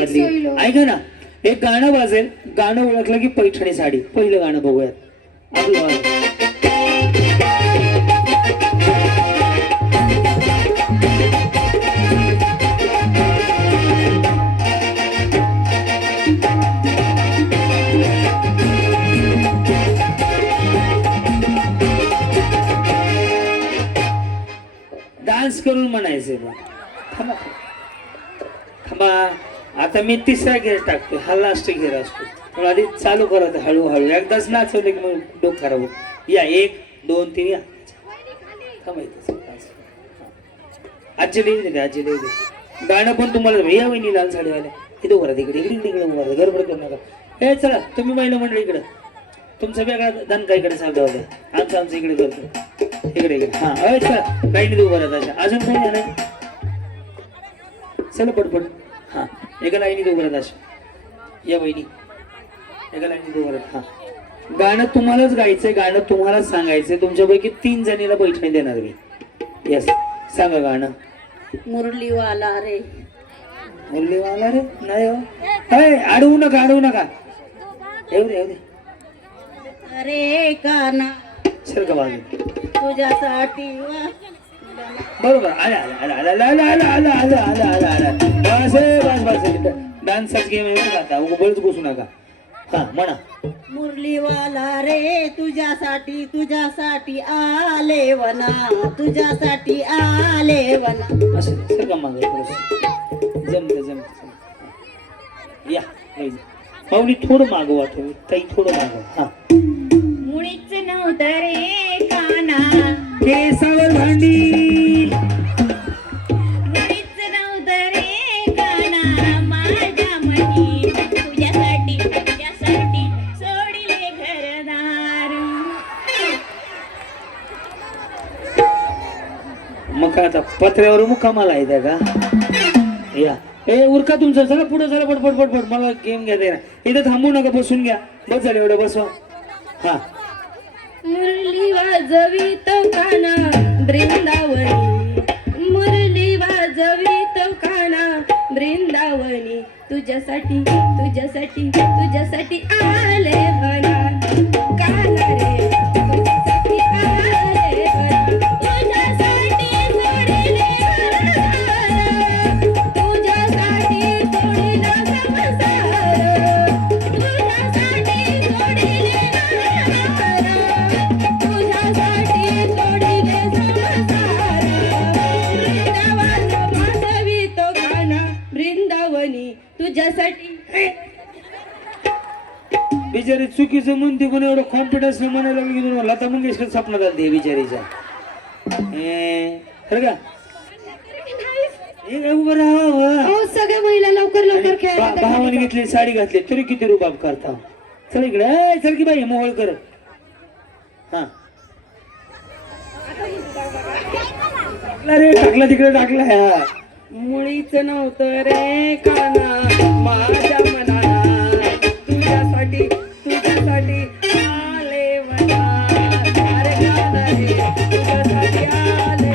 बदली ऐका ना एक गाणं वाजेल गाणं ओळखलं की पैठणी साडी पहिलं गाणं बघूयात आपलं वाजव. डान्स करून म्हणायचे बा थांबा थांबा आता मी तिसरा घेर टाकतो हा लास्ट घेर असतो पण आधी चालू करत हळूहळू एकदाच नाचवले की मग डोकं खराब होत या 1 2 3 या थांबायचं आजी लिहून देते आजी लिहून देते गाणं पण तुम्हाला या वहिनी लाल साडीवाल्या इथे उभा राहा इकडे इकडे इकडे उभा राहा गडबड करू नका हे चला तुम्ही महिला मंडळी इकडं तुमचं वेगळा धन काय इकडे सांगा होता आमचं इकडे करतो इकडे इकडे हा अरे चला काही नाही उभा राहता अजून कोण येणार चला पटपट हा एका लाईनीत उभं राहत अशा या बहिणी एका लाईनीत उभं राहत हा गाणं तुम्हालाच गायचंय गाणं तुम्हालाच सांगायचंय तुमच्यापैकी 3 जणीला पैठणी देणार मी यस सांगा गाणं मुरलीवाला रे मुरलीवाला रे नाही हो अडवू नका येऊ दे अरे काना सर का बाजू तुझ्यासाठी बरोबर बस डान्सच गेम आहे आता बळच घुसू नका हा म्हणा मुरलीवाला रे तुझ्यासाठी आले वना तुझ्यासाठी आले वना असं सर का माग जमत या पाहुली थोडं मागवा तुम्ही ताई थोडं मागवा हा मुळीच नव्हतं रे काना केसावर भांडी मुळीच नव्हतं रे काना माझ्या मनी तुझ्यासाठी सोडिले घरदार मग आता पत्र्यावर मुक्कामाला आहे त्या का या ए उरका तुमचं चला पुढे चला पटपट मला गेम घ्या दे ना इथं थांबू नका बसून घ्या बस झालं एवढं बसवा हा मुरली वाजवीत काना वृंदावनी मुरली वाजवीत काना वृंदावनी तुझ्यासाठी आले भला काना रे तुझ्यासाठी आले भला तुझ्यासाठी सोडिले संसार तुझ्यासाठी सोडिले तुझ्यासाठी बिचारी चुकीचं म्हणते पण एवढं कॉन्फिडन्स म्हणायला मी लता मंगेशकर स्वप्नात आली बिचारीच्या खरं का सगळ्या महिला लवकर भावाने घेतली साडी घातली तरी किती रुबाब करता चल इकडे चल की बाई मोहळ कर हा रे टाकला तिकडे टाकला हा मुळीच नव्हतं रे काना माझ्या मनाला तुझ्यासाठी आले वना अरे काना रे तुझ्यासाठी आले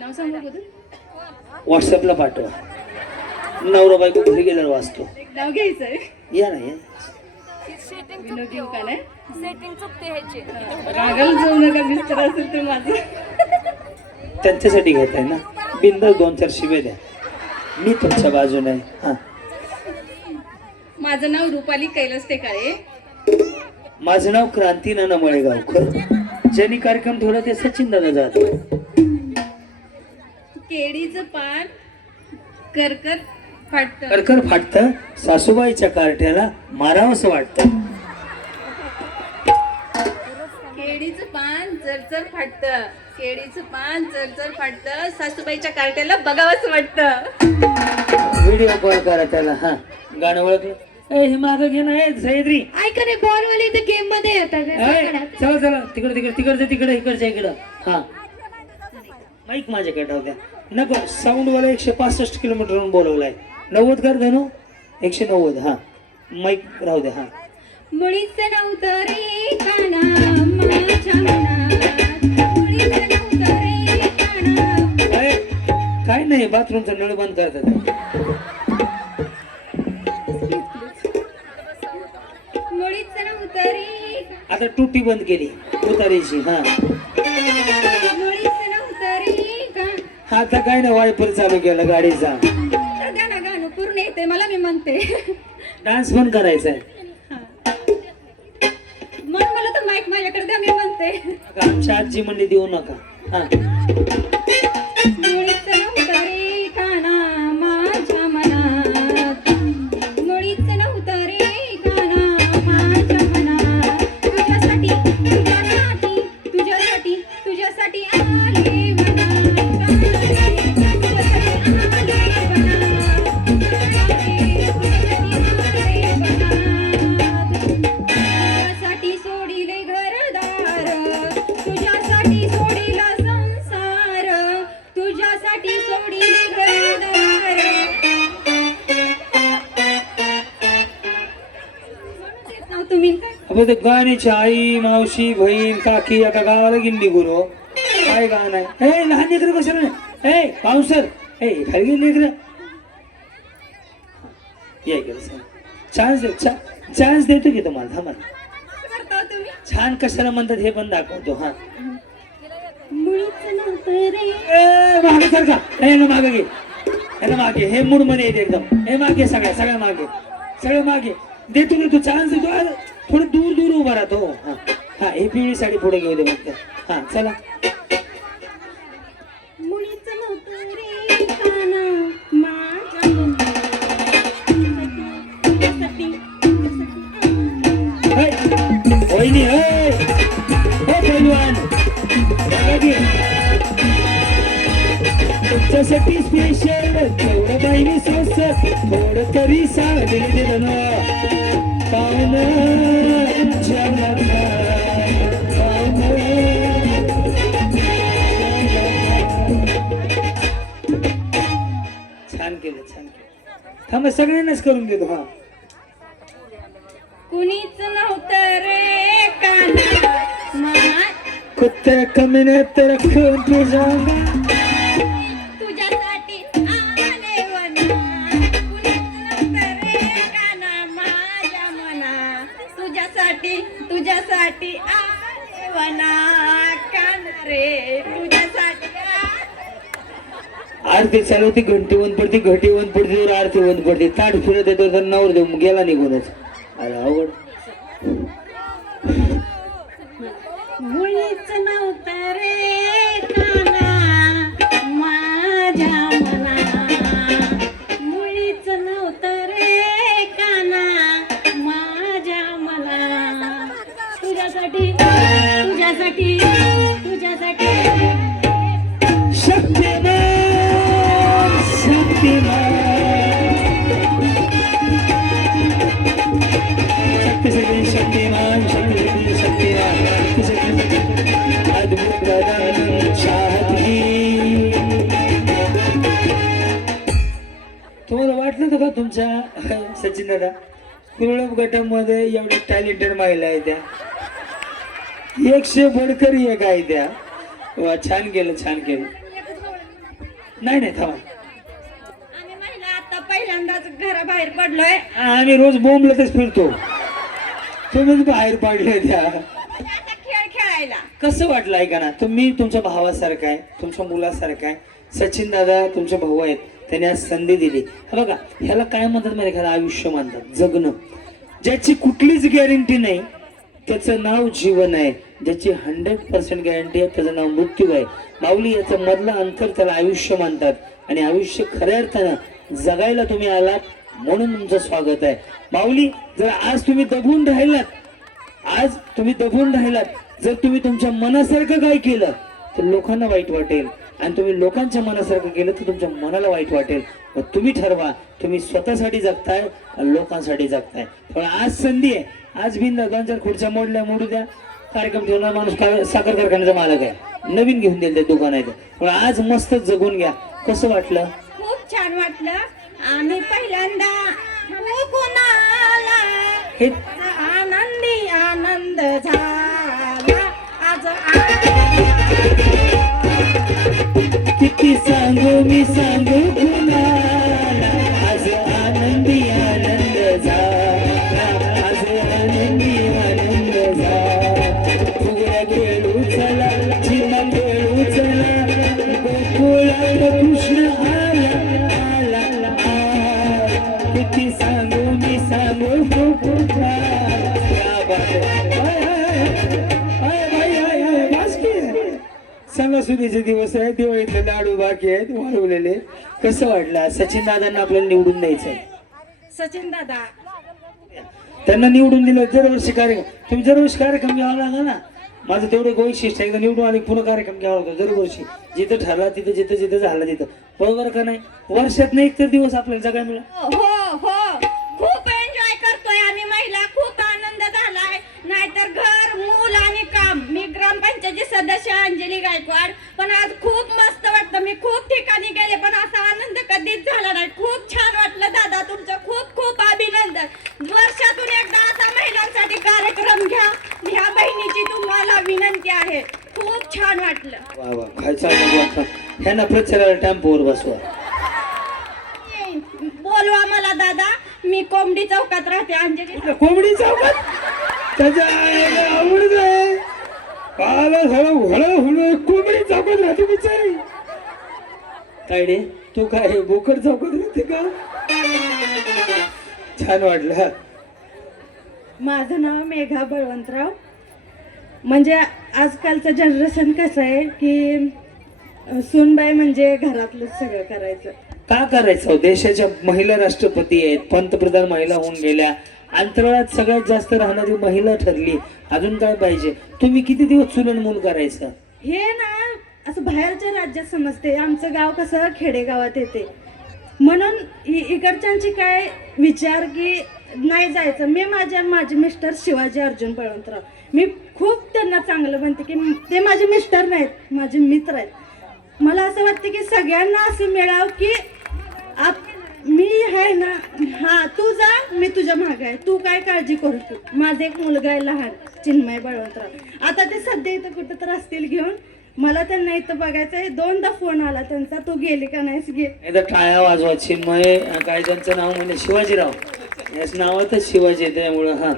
नाव सांगू व्हॉट्सअपला पाठवा नवरा बायको घरी गेल्यावर वाचतो नाव घ्यायचंय या ना या विनोदी का नाही रागाला जाऊ नका मिस्टर असेल तर माझं त्यांच्यासाठी घेत आहे ना बिंदास 2-4 शिवे द्या मी तुमच्या बाजूने आहे हा माझं नाव रुपाली कैलास टेकाळे माझं नाव क्रांती नाना मळेगावकर ज्यांनी कार्यक्रम ठेवला ते सचिन दादा जाधव केळीचं पान करकर फाटतं करकर फाटतं सासूबाईच्या कार्ट्याला मारावंसं वाटतं केळीचं पान चरचर फाटतं केळीचं पान चरचर फाटतं सासूबाईच्या कार्ट्याला बघावंच वाटतं व्हिडिओ कॉल करा त्याला हा गाणं ओळखलं हे मागं घे ना सह्याद्री ऐका रे बॉल वाले इथे गेम मध्ये येतात चला तिकडे इकडच्या इकडं हा माईक माझ्याकडे राहू द्या नको साऊंड वाला 165 किलोमीटरवरून बोलवलाय 90 कर धनु 190 हा माईक राहू द्या हा मुळीच नव्हतं रे काना माझ्या मनात मुळीच नव्हतं रे काना काय नाही बाथरूमचा नळ बंद करतात. मुळीच नव्हतं रे, आता टुटी बंद केली उतारीची. हा मुळीच नव्हतं रे का. आता काय नाही वायपर चालू केला गाडीचा. तर गाणं गाणं पूर्ण येते मला, मी म्हणते. डान्स पण करायचा आहे. मग मला तर माईक माझ्याकडे द्या, मी म्हणते. आमच्या आजी म्हणली देऊ नका. हा मुळीच नव्हतं रे काना माझ्या मनात, मुळीच नव्हतं रे काना माझ्या मनात. तुझ्यासाठी तुझ्यासाठी तुझ्यासाठी तुझ्यासाठी आले मनात, तुझ्यासाठी आले मनात, तुझ्यासाठी सोडिले घरदार, तुझ्यासाठी सोडिला संसार, तुझ्यासाठी सोडिले घरदार. म्हणून देत नाव तुम्ही. अबे ते गाण्याची आई मावशी बहीण काकी एका गावाला गेली गुरु. काय गाणं आहे. ए लहान लेकर कशाला नाही. ए पावसर ए खाली गेली लेकर. या इकडे चान्स देतो की तुम्हाला. थांबा असं करता हो तुम्ही. छान कशाला म्हणतात हे पण दाखवतो. हा मुळीच नव्हतं रे. ए मागे सर का. हे ना मागे घे. हे ना मागे. हे मूड मध्ये येते एकदम. हे मागे सगळ्या मागे. सगळं मागे देतो चान्स देतो. थोडं दूर दूर उभा राहतो. हा हा हे पिवळी साडी पुढे घेऊ दे मग. हा चला. मुळीच नव्हतं रे काना माझ्या मनात, तुझ्यासाठी हे, वहिनी हे पैलवान मागे घे. तुमच्यासाठी स्पेशल तेवढं बाईनी सोस थोडं तरी साडे दिलं ना पाहुण छान केलं छान केलं. थांबा सगळ्यांनाच करून घेतो. हा कुणीच नव्हतं रे काना माझ्या, कुत्ते कमीने तेरा खून पी जाऊंगा. तुझ्यासाठी आले वना. कुणीच नव्हतं रे काना माझ्या मना, तुझ्यासाठी तुझ्यासाठी आले वना काना रे, तुझ्यासाठी आरती चालू होती. घंटी बंद पडती घंटी बंद पडती आरती बंद पडते. ताट फिरत येतो तर नवर देऊ गेला निघूनच. अरे अवघड. मुळीच नव्हतं रे काना माझ्या मना, मुळीच नव्हतं रे काना माझ्या मना. तुझ्यासाठी तुझ्यासाठी तुझ्यासाठी शक्तिमान शक्तिमान शक्तिशाली शक्तिमान शक्तिशाली शक्तिमान अद्भुत प्रदान चाहती. तुम्हाला वाटलं होतं का तुमच्या सचिन दादा कुरळप गटामध्ये एवढ्या टॅलेंटेड महिला आहेत त्या. 100 बडकर एक आहे त्या. वा छान केलं छान केलं. नाही नाही थांबा. आम्ही महिला आता पहिल्यांदाच घराबाहेर पडलोय. आम्ही रोज बोंबलतच फिरतो. तुम्हीच बाहेर पडले त्या. आता खेळ खेळायला कसं वाटलं ऐका ना. तुम्ही तुमच्या भावासारखं आहे तुमच्या मुलासारखं आहे. सचिन दादा तुमचे भाऊ आहेत. त्यांनी आज संधी दिली. हे बघा ह्याला काय म्हणतात माहिती का. आयुष्य मानतात जगणं. ज्याची कुठलीच गॅरंटी नाही त्याचं नाव जीवन आहे. ज्याची 100% गॅरंटी आहे त्याचं नाव मृत्यू आहे. माऊली याचं मधलं अंतर त्याला आयुष्य मानतात. आणि आयुष्य खऱ्या अर्थानं जगायला तुम्ही आलात म्हणून तुमचं स्वागत आहे. माऊली जर आज तुम्ही दबून राहिलात जर तुम्ही तुमच्या मनासारखं काय केलं तर लोकांना वाईट वाटेल. आणि तुम्ही लोकांच्या मनासारखं केलं तर तुमच्या मनाला वाईट वाटेल. मग तुम्ही ठरवा तुम्ही स्वतःसाठी जगताय आणि लोकांसाठी जगताय. पण आज संधी आहे. आज बिंदा 2-4 खुर्च्या मोडू द्या. कार्यक्रम ठेवणार माणूस साखर कारखान्याचा मालक आहे. नवीन घेऊन देईल ते दुकान आहे. पण आज मस्त जगून घ्या. कसं वाटलं. खूप छान वाटलं. आम्ही पहिल्यांदा कोणाला हे आनंदी आनंद झाला आज. किती सांगू मी सांगू कुणाला, आज आनंदी आनंद झाला, आज आनंदी आनंद झाला. फुगड्या खेळू चला, झिम्मा खेळू चला, गोकुळात कृष्ण आला आला आला. किती सांगू मी सांगू कुणाला. क्या बात आहे. सणासुदीचे दिवस आहे, दिवाळीतले लाडू बाकी आहेत वाळवलेले. कसं वाटलं सचिन दादांना आपल्याला निवडून द्यायचंय? सचिन दादा त्यांना निवडून दिलं. दरवर्षी कार्यक्रम, तुम्ही दरवर्षी कार्यक्रम घ्यावा लागा ना. माझं तेवढं वैशिष्ट्य, एकदा निवडून आले पुन्हा कार्यक्रम घ्यावा लागतो दरवर्षी. जिथं ठरला तिथं, जिथं जिथं झालं तिथं. बरोबर का नाही? वर्षात एक तर दिवस आपल्याला जगायला मिळाला. हो हो खूप एन्जॉय करतोय आम्ही महिला, खूप आनंद झालाय. नाहीतर घर मूल आणि काम. मी ग्रामपंचायतची सदस्य अंजली गायकवाड, पण आज खूप मस्त वाटतं. मी खूप ठिकाणी गेले पण असा आनंद कधीच झाला नाही. खूप छान वाटलं दादा, तुमचं खूप खूप अभिनंदन. वर्षातून एकदा असा महिलांसाठी कार्यक्रम घ्या, ह्या बहिणीची तुम्हाला विनंती आहे. खूप छान वाटलं. वा वा, काय चाललं आता. ह्यांना प्रचाराला टेम्पोवर बसवा. बोलवा मला दादा, मी कोंबडी चौकात राहते. अंजली कोंबडी चौकात त्याच्या आवडत आहे. पाला झालं हळ हळ कोंबडी चौकात राहते बिचारी. काय रे तू काय बोकड चौकात राहते का? छान वाटलं. हा, माझं नाव मेघा बळवंतराव. म्हणजे आजकालचं जनरेशन कसं आहे की सूनबाई म्हणजे घरातलं सगळं करायचं. का करायचं? देशाच्या महिला राष्ट्रपती आहेत, पंतप्रधान महिला होऊन गेल्या, अंतराळात सगळ्यात जास्त राहणारी महिला ठरली. अजून काय पाहिजे? तुम्ही किती दिवस चुलन मूल करायचं? हे ना असं बाहेरच्या राज्यात समजते. आमचं गाव कसं खेडेगावात येते, म्हणून इकडच्यांची काय विचार की नाही जायचं. माझे मिस्टर शिवाजी अर्जुन बळवंतराव, मी खूप त्यांना चांगलं म्हणते की ते माझे मिस्टर नाहीत, माझे मित्र आहेत. मला असं वाटतं की सगळ्यांना असं मिळावं की मी आहे ना, हा तू जा, मी तुझ्या मागे आहे, तू काय काळजी करू. माझा एक मुलगा आहे लहान, चिन्मय बळवंतराव. आता ते सध्या इथं कुठं तर असतील घेऊन. मला त्यांना इथं बघायचं आहे. 2दा फोन आला त्यांचा, तू गेली का नाहीस? गे एकदा टाळ्या वाजवा. चिन्मय काय त्यांचं नाव म्हणजे शिवाजीराव, याच नावातच शिवाजी आहे त्यामुळं. हा,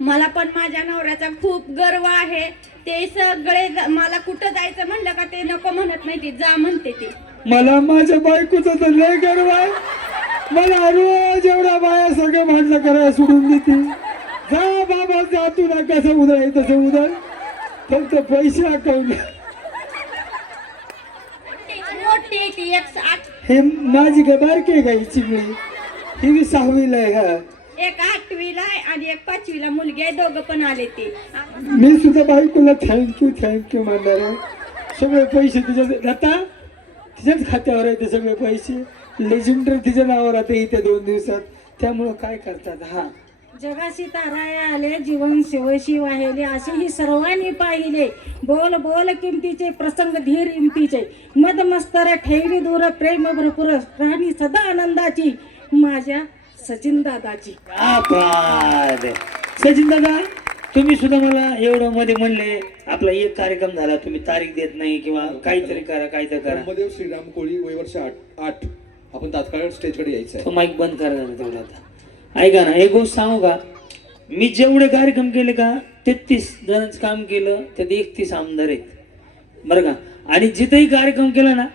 मला पण माझ्या नवऱ्याचा खूप गर्व आहे. ते सगळे मला कुठं जायचं म्हणलं का ते नको म्हणत नाही, ती जा म्हणते ती. मला माझ्या बायकोचा तर लय गर्व आहे. मला रोज एवढा बाया सगळं भांडणं करायला सोडून देते. जा बाबा जा, तुला कसं उधळ तसं उधळ, फक्त पैसे अकाउंट. मोठी ती 108, हे माझी काय बारकी आहे का ही चिमणी? ही 6वीला आहे. हा, एक 8वीला आहे आणि एक 5वीला मुलगी आहे. दोघं पण आले ते. मी सुद्धा बायकोला थँक्यू म्हणणार आहे. सगळे पैसे तिच्याच खात्यावर आहे. ते सगळे पैसे लेजेंडर तिच्या नावावर आता इथे 2 दिवसात. त्यामुळं काय करतात. हा, जगाशी ताराय आले, जीवन शिवशी वाहिले, असे ही सर्वांनी पाहिले. बोल बोल किमतीचे, प्रसंग धीर इमतीचे, मद मस्तर ठेवली दूर, प्रेम भरपूर, राणी सदा आनंदाची, माझ्या सचिन दादाची. क्या बात आहे. सचिन दादा, तुम्ही सुद्धा मला एवढं मध्ये म्हणले आपला एक कार्यक्रम झाला, तुम्ही तारीख देत नाही किंवा काहीतरी करा काहीतरी करा. ब्रह्मदेव श्रीराम कोळी वय वर्ष 8. आपण तात्काळ स्टेजकडे यायचं आहे. तो माईक बंद करा तेवढा. आता ऐका ना, एक गोष्ट सांगू का? मी जेवढे कार्यक्रम केले का 33 जणांचं काम केलं, त्यात 31 आमदार आहेत बरं का. आणि जिथेही कार्यक्रम केला ना,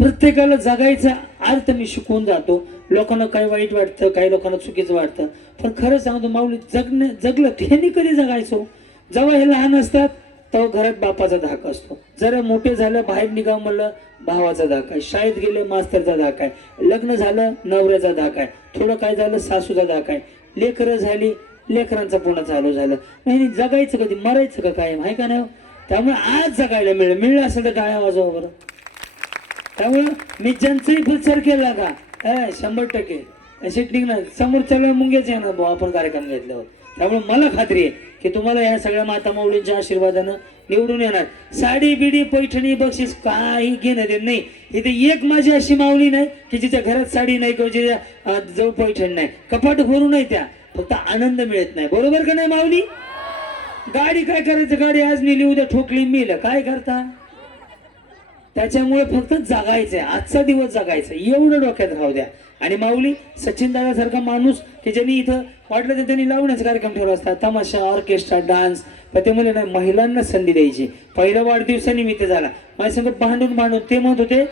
प्रत्येकाला जगायचा अर्थ मी शिकवून जातो. लोकांना काही वाईट वाटतं, काही लोकांना चुकीचं वाटतं, पण खरं सांगतो माऊली, जगलं त्यांनी कधी जगायचो? जेव्हा हे लहान असतात तेव्हा घरात बापाचा धाक असतो. जरा मोठे झालं, बाहेर निघाव म्हणलं, भावाचा धाक आहे. शाळेत गेले, मास्तरचा धाक आहे. लग्न झालं, नवऱ्याचा धाक आहे. थोडं काय झालं, सासूचा धाक आहे. लेकरं झाली, लेकरांचा पुन्हा चालू झालं. नाही जगायचं कधी, मरायचं का काय, आहे का नाही? त्यामुळे आज जगायला मिळलं असेल तर टाळ्या वाजवा बरं. त्यामुळं मी ज्यांचाही प्रचार केला का 100% शिटिंग ना समोरच्याला मुंग्याच येणार भाऊ आपण कार्यक्रम घेतल्यावर. त्यामुळे मला खात्री आहे की तुम्हाला ह्या सगळ्या माता माऊलींच्या आशीर्वादानं निवडून येणार. साडी बिडी पैठणी बक्षीस काही घेणं देत नाही. इथे एक माझी अशी माऊली नाही की जिच्या घरात साडी नाही किंवा जिच्या जवळ पैठण नाही, कपाट भरू नाही, त्या फक्त आनंद मिळत नाही. बरोबर का नाही माऊली? गाडी काय करायचं, गाडी आज नेली उद्या ठोकली, मेलं काय करता? त्याच्यामुळे फक्त जगायचंय, आजचा दिवस जगायचा एवढं डोक्यात राहू द्या. आणि माऊली सचिन दादा सारखा माणूस की ज्यांनी इथं वाटलं तर त्यांनी लावण्याचा कार्यक्रम ठेवला असता, तमाशा, ऑर्केस्ट्रा, डान्स. पण ते म्हणले नाही, महिलांना संधी द्यायची. पहिल्या वाढदिवसानिमित्त झाला माझ्या संग भांडून ते म्हणत होते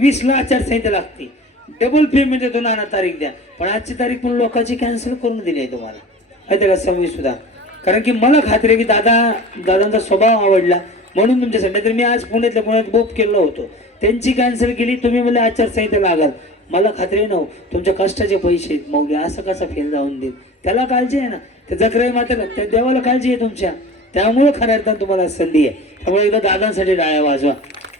20ला आचारसंहिता लागते, डबल पेमेंट देतो, नाना तारीख द्या. पण आजची तारीख पण लोकांची कॅन्सल करून दिली आहे तुम्हाला, माहिती का 26 सुद्धा. कारण की मला खात्री आहे की दादांचा स्वभाव आवडला म्हणून तुमच्यासाठी. तर मी आज पुण्यात बोप केलं होतं, त्यांची कॅन्सल केली, तुम्ही मला आचारसंहिता लागाल. मला खात्री आहे ना, तुमच्या कष्टाचे पैसे आहेत मौली, असं कसा फेल जाऊन देईल. त्याला काळजी आहे ना, त्या जखराई मातेला, त्या देवाला काळजी आहे तुमच्या, त्यामुळे खऱ्या अर्थानं तुम्हाला संधी आहे. त्यामुळे एकदा दादांसाठी टाळ्या वाजवा.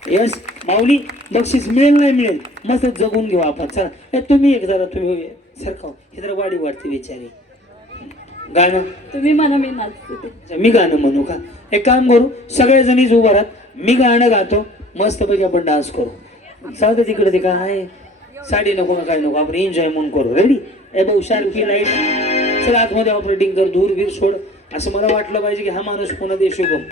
येस माऊली, बक्षीस मिळेल नाही मिळेल, मस्त जगून घेऊ आपण. चला तुम्ही एक जरा तुम्ही सरकाव, हे जरा वाढी वाढते बिचारी. गाणं तुम्ही म्हणा, मी नाचते. मी गाणं म्हणू का? एक काम करू, सगळेजणीच उभा राहत, मी गाणं गातो, मस्त पैकी आपण डान्स करू. चालतं तिकडे ते काय आहे, साडी नको ना काय नको, आपण एन्जॉय म्हणून करू. रेडी? ए भाऊ शार्पी लाईट, चला आतमध्ये ऑपरेटिंग कर, धूर बीर सोड. असं मला वाटलं पाहिजे की हा माणूस पुन्हा दे शुभम.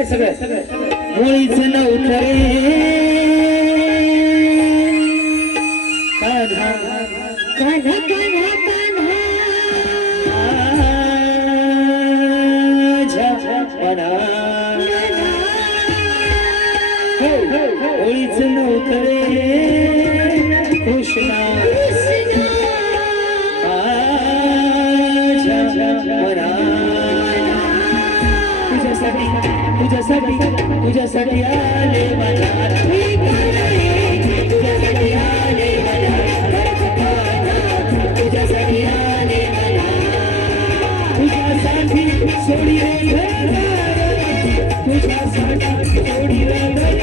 सगळे मुळीच नव्हतं रे कान्हा, मुळीच नव्हतं रे कृष्णा तुझ्यासाठी आले मला, तुझ्यासाठी आले मला, तुझ्यासाठी आले मला, तुझ्यासाठी सोडी रे घर, तुझ्यासाठी सोडी रे घर,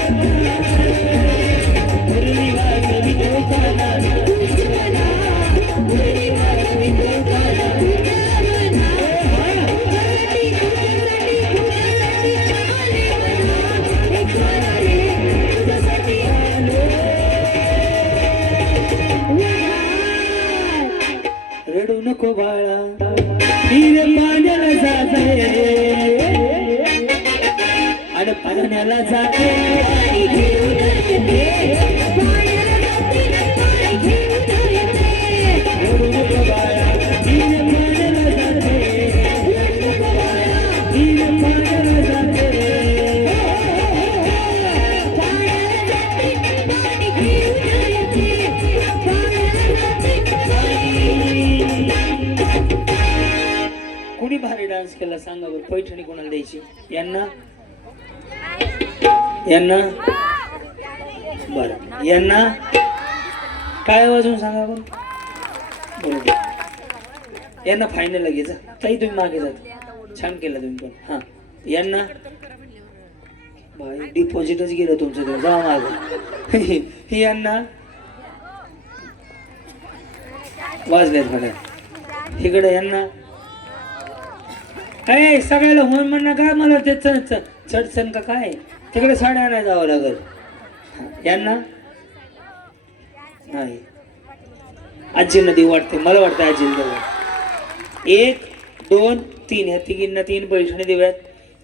मुरली वाजवी डोकाला, मुरली वाजवी डोकाला. रडू नको बाळा, हिरे पाण्याला जाते आणि पाण्याला जाते, रडू नको बाळा, हिरे पाण्याला जाते, हिरे पाण्याला जाते. कोणी भारी डान्स केला सांगा बरं, पैठणी कोणाला द्यायची? यांना बरं, यांना काय वाजवून सांगा बरं. बरोबर, यांना फायनल घ्यायचा. ताई तुम्ही मागे जात, छान केलं तुम्ही पण. हा यांना भाई डिपॉझिटच गेलं तुमचं, तुम्ही जा मागे. यांना वाजलेत भाड्या इकडे. यांना काय सगळ्याला होऊन म्हणणं का, मला ते चढचण का काय, तिकडे साड्या नाही जावं लागल. यांना नाही, आजींना देऊ वाटते, मला वाटतं आजीला देऊ. 1 2 3 ह्या तिघींना 3 पैठणी देऊयात.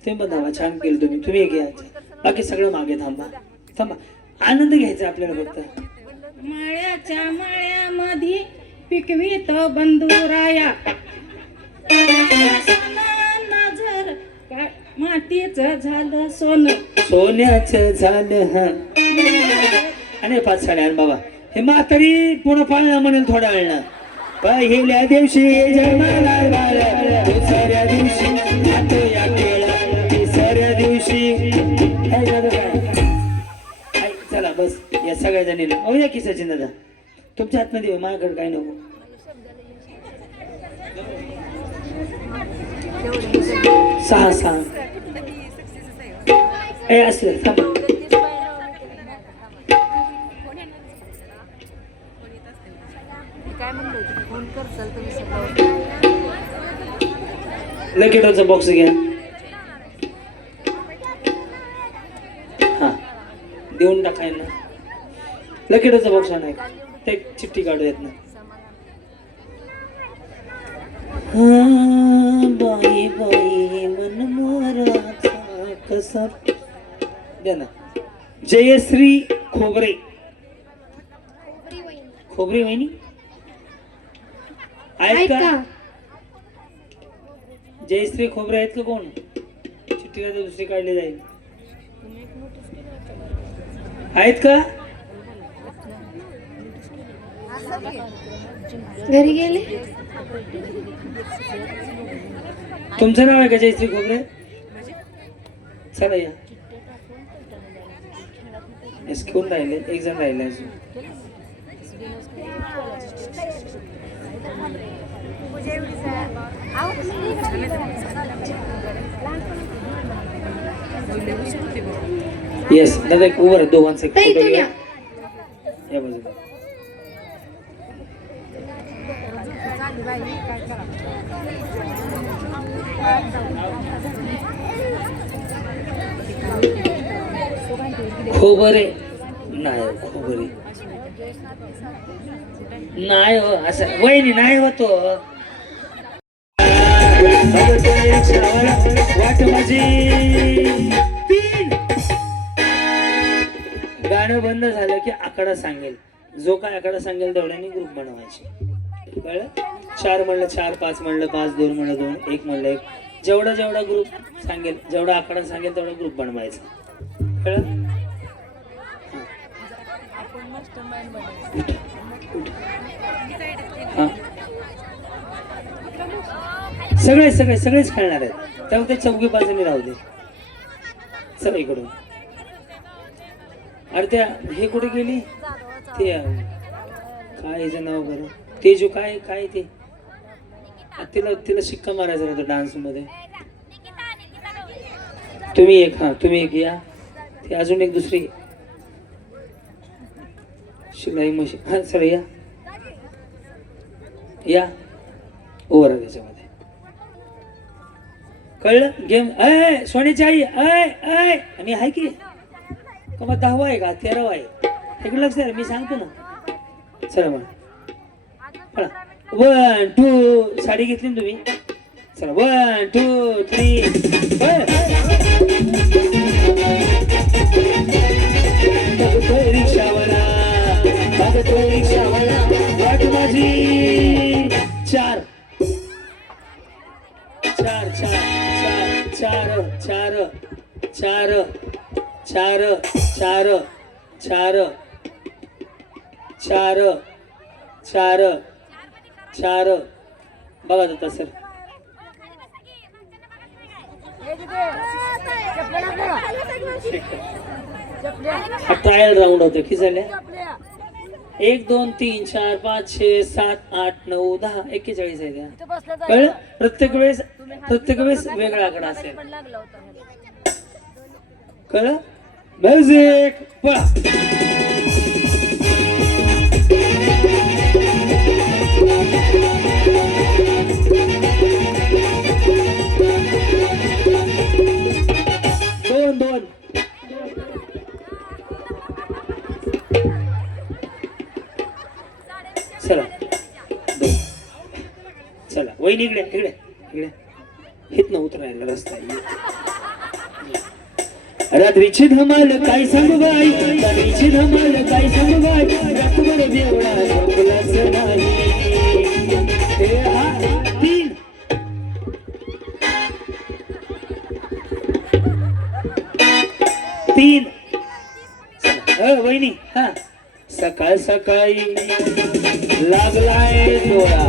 तुम्ही बघा छान केलं तुम्ही एक घ्या, बाकी सगळं मागे थांबा. आनंद घ्यायचा आपल्याला फक्त. माळ्याच्या माळ्यामध्ये पिकवीत बंधुराया, नजर मातीचं झालं सोनं, सोन्याचं झालं. हा आणि 5 साड्या बाबा. हे म्हातारी पुन्हा पाळणं म्हणेल थोड्या वेळा. पहिल्या दिवशी जन्माला बाळा, दुसऱ्या दिवशी आतोया केळा, तिसऱ्या दिवशी चला बस. या सगळ्या जणीला अहो या की सचिन दादा, तुमच्या हातमध्ये माझ्याकडे काय नको. 6 ए असलं थांबा. लकेटरचा बॉक्स घ्या. हा देऊन टाकाय ना, लकेटरचा बॉक्स नाही ते चिठ्ठी काढू येत ना. बाई बाई मन मोराचा कसा द्या ना. जयश्री खोबरे. खोबरे वहिनी आहेत का? जयश्री खोबरे आहेत का कोण? चिठ्ठीला तर दुसरी काढली जाईल. आहेत का? घरी गेले. तुमचं नाव आहे का जयश्री खोबरे? चला या. कोण राहिले? एक जण राहिले अजून. येस दादा एक उभं दोघांचा एक फोटो घ्या. या बाजूला. खोबरे नाही हो, खोबरे नाही हो असं वहिनी नाही होतो. वाट माझी. गाणं बंद झालं की आकडा सांगेल. जो काय आकडा सांगेल तेवढ्याने ग्रुप बनवायचे. कळलं? 4 म्हणलं 4, 5 म्हणलं 5, 2 म्हणलं 2, 1 म्हणलं 1. जेवढा ग्रुप सांगेल, जेवढा आकडा सांगेल तेवढा ग्रुप बनवायचा. कळलं? हा सगळेच खेळणार आहेत. त्यामुळे ते चौघी बाजूने राहू दे. चला इकडून. अरे त्या हे कुठे गेली? ते काय हिचं नाव बरं? तेजू काय काय ते तिला शिक्का मारायचा होता डान्स मध्ये. तुम्ही एक या. ती अजून एक दुसरी शिलाई मशीन. हा चला या ओव्हर आहे त्याच्यामध्ये. कळलं? गेम अय सोन्याची आई अय अय आणि आहे की का मग 10वा आहे का 13वा आहे? इकडे लक्ष द्या मी सांगतो ना. चला मग पळा. 1 2 साडी घेतली ना तुम्ही? चला 1 2 3. रिक्षावाला वाट माझी. 4 4 4 4 4 4 4 4 4 4 4 4 बघा जाता सर. ट्रायल राऊंड होते किती झाल्या? 1 2 3 4 5 6 7 8 9 10 41 आहे त्या. कळलं? प्रत्येक वेळेस वेगळा आकडा असेल. कळलं? म्युझिक पळा. दोन चला चला वहिनी इकडे हितनं उतरायला रस्ता. रात्रीची धमाल काय सांगू बाई, रात्रीची धमाल काय सांगू बाई, रातभर बेवडा झोपलाच नाही. हे हा 3 वहिनी. हा सकाळ सकाळी लागलाय डोळा,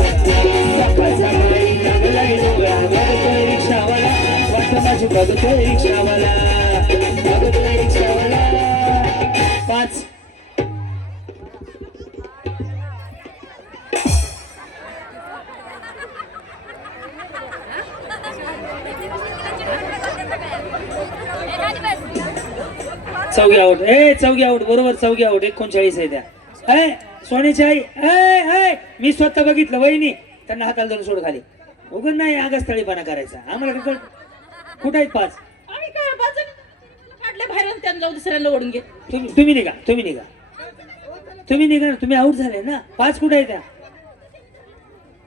सकाळ सकाळी लागलाय डोळा. बघतोय रिक्षावाला वाट माझी, बघतोय रिक्षावाला, बघतोय रिक्षावाला. 5 चौघी आउट. चौघी आउट बरोबर. चौघी आउट. 39 आहे त्या. सोन्याची आई मी स्वतः बघितलं वहिनी. त्यांना हाताला धरून सोड खाली. उगन नाही आगस्थळीपणा करायचा आम्हाला. कुठं आहेत 5? काढले बाहेर त्यांना दुसऱ्यांना ओढून घे. तुम्ही निघा. तुम्ही आउट झाले ना. 5 कुठे आहे त्या?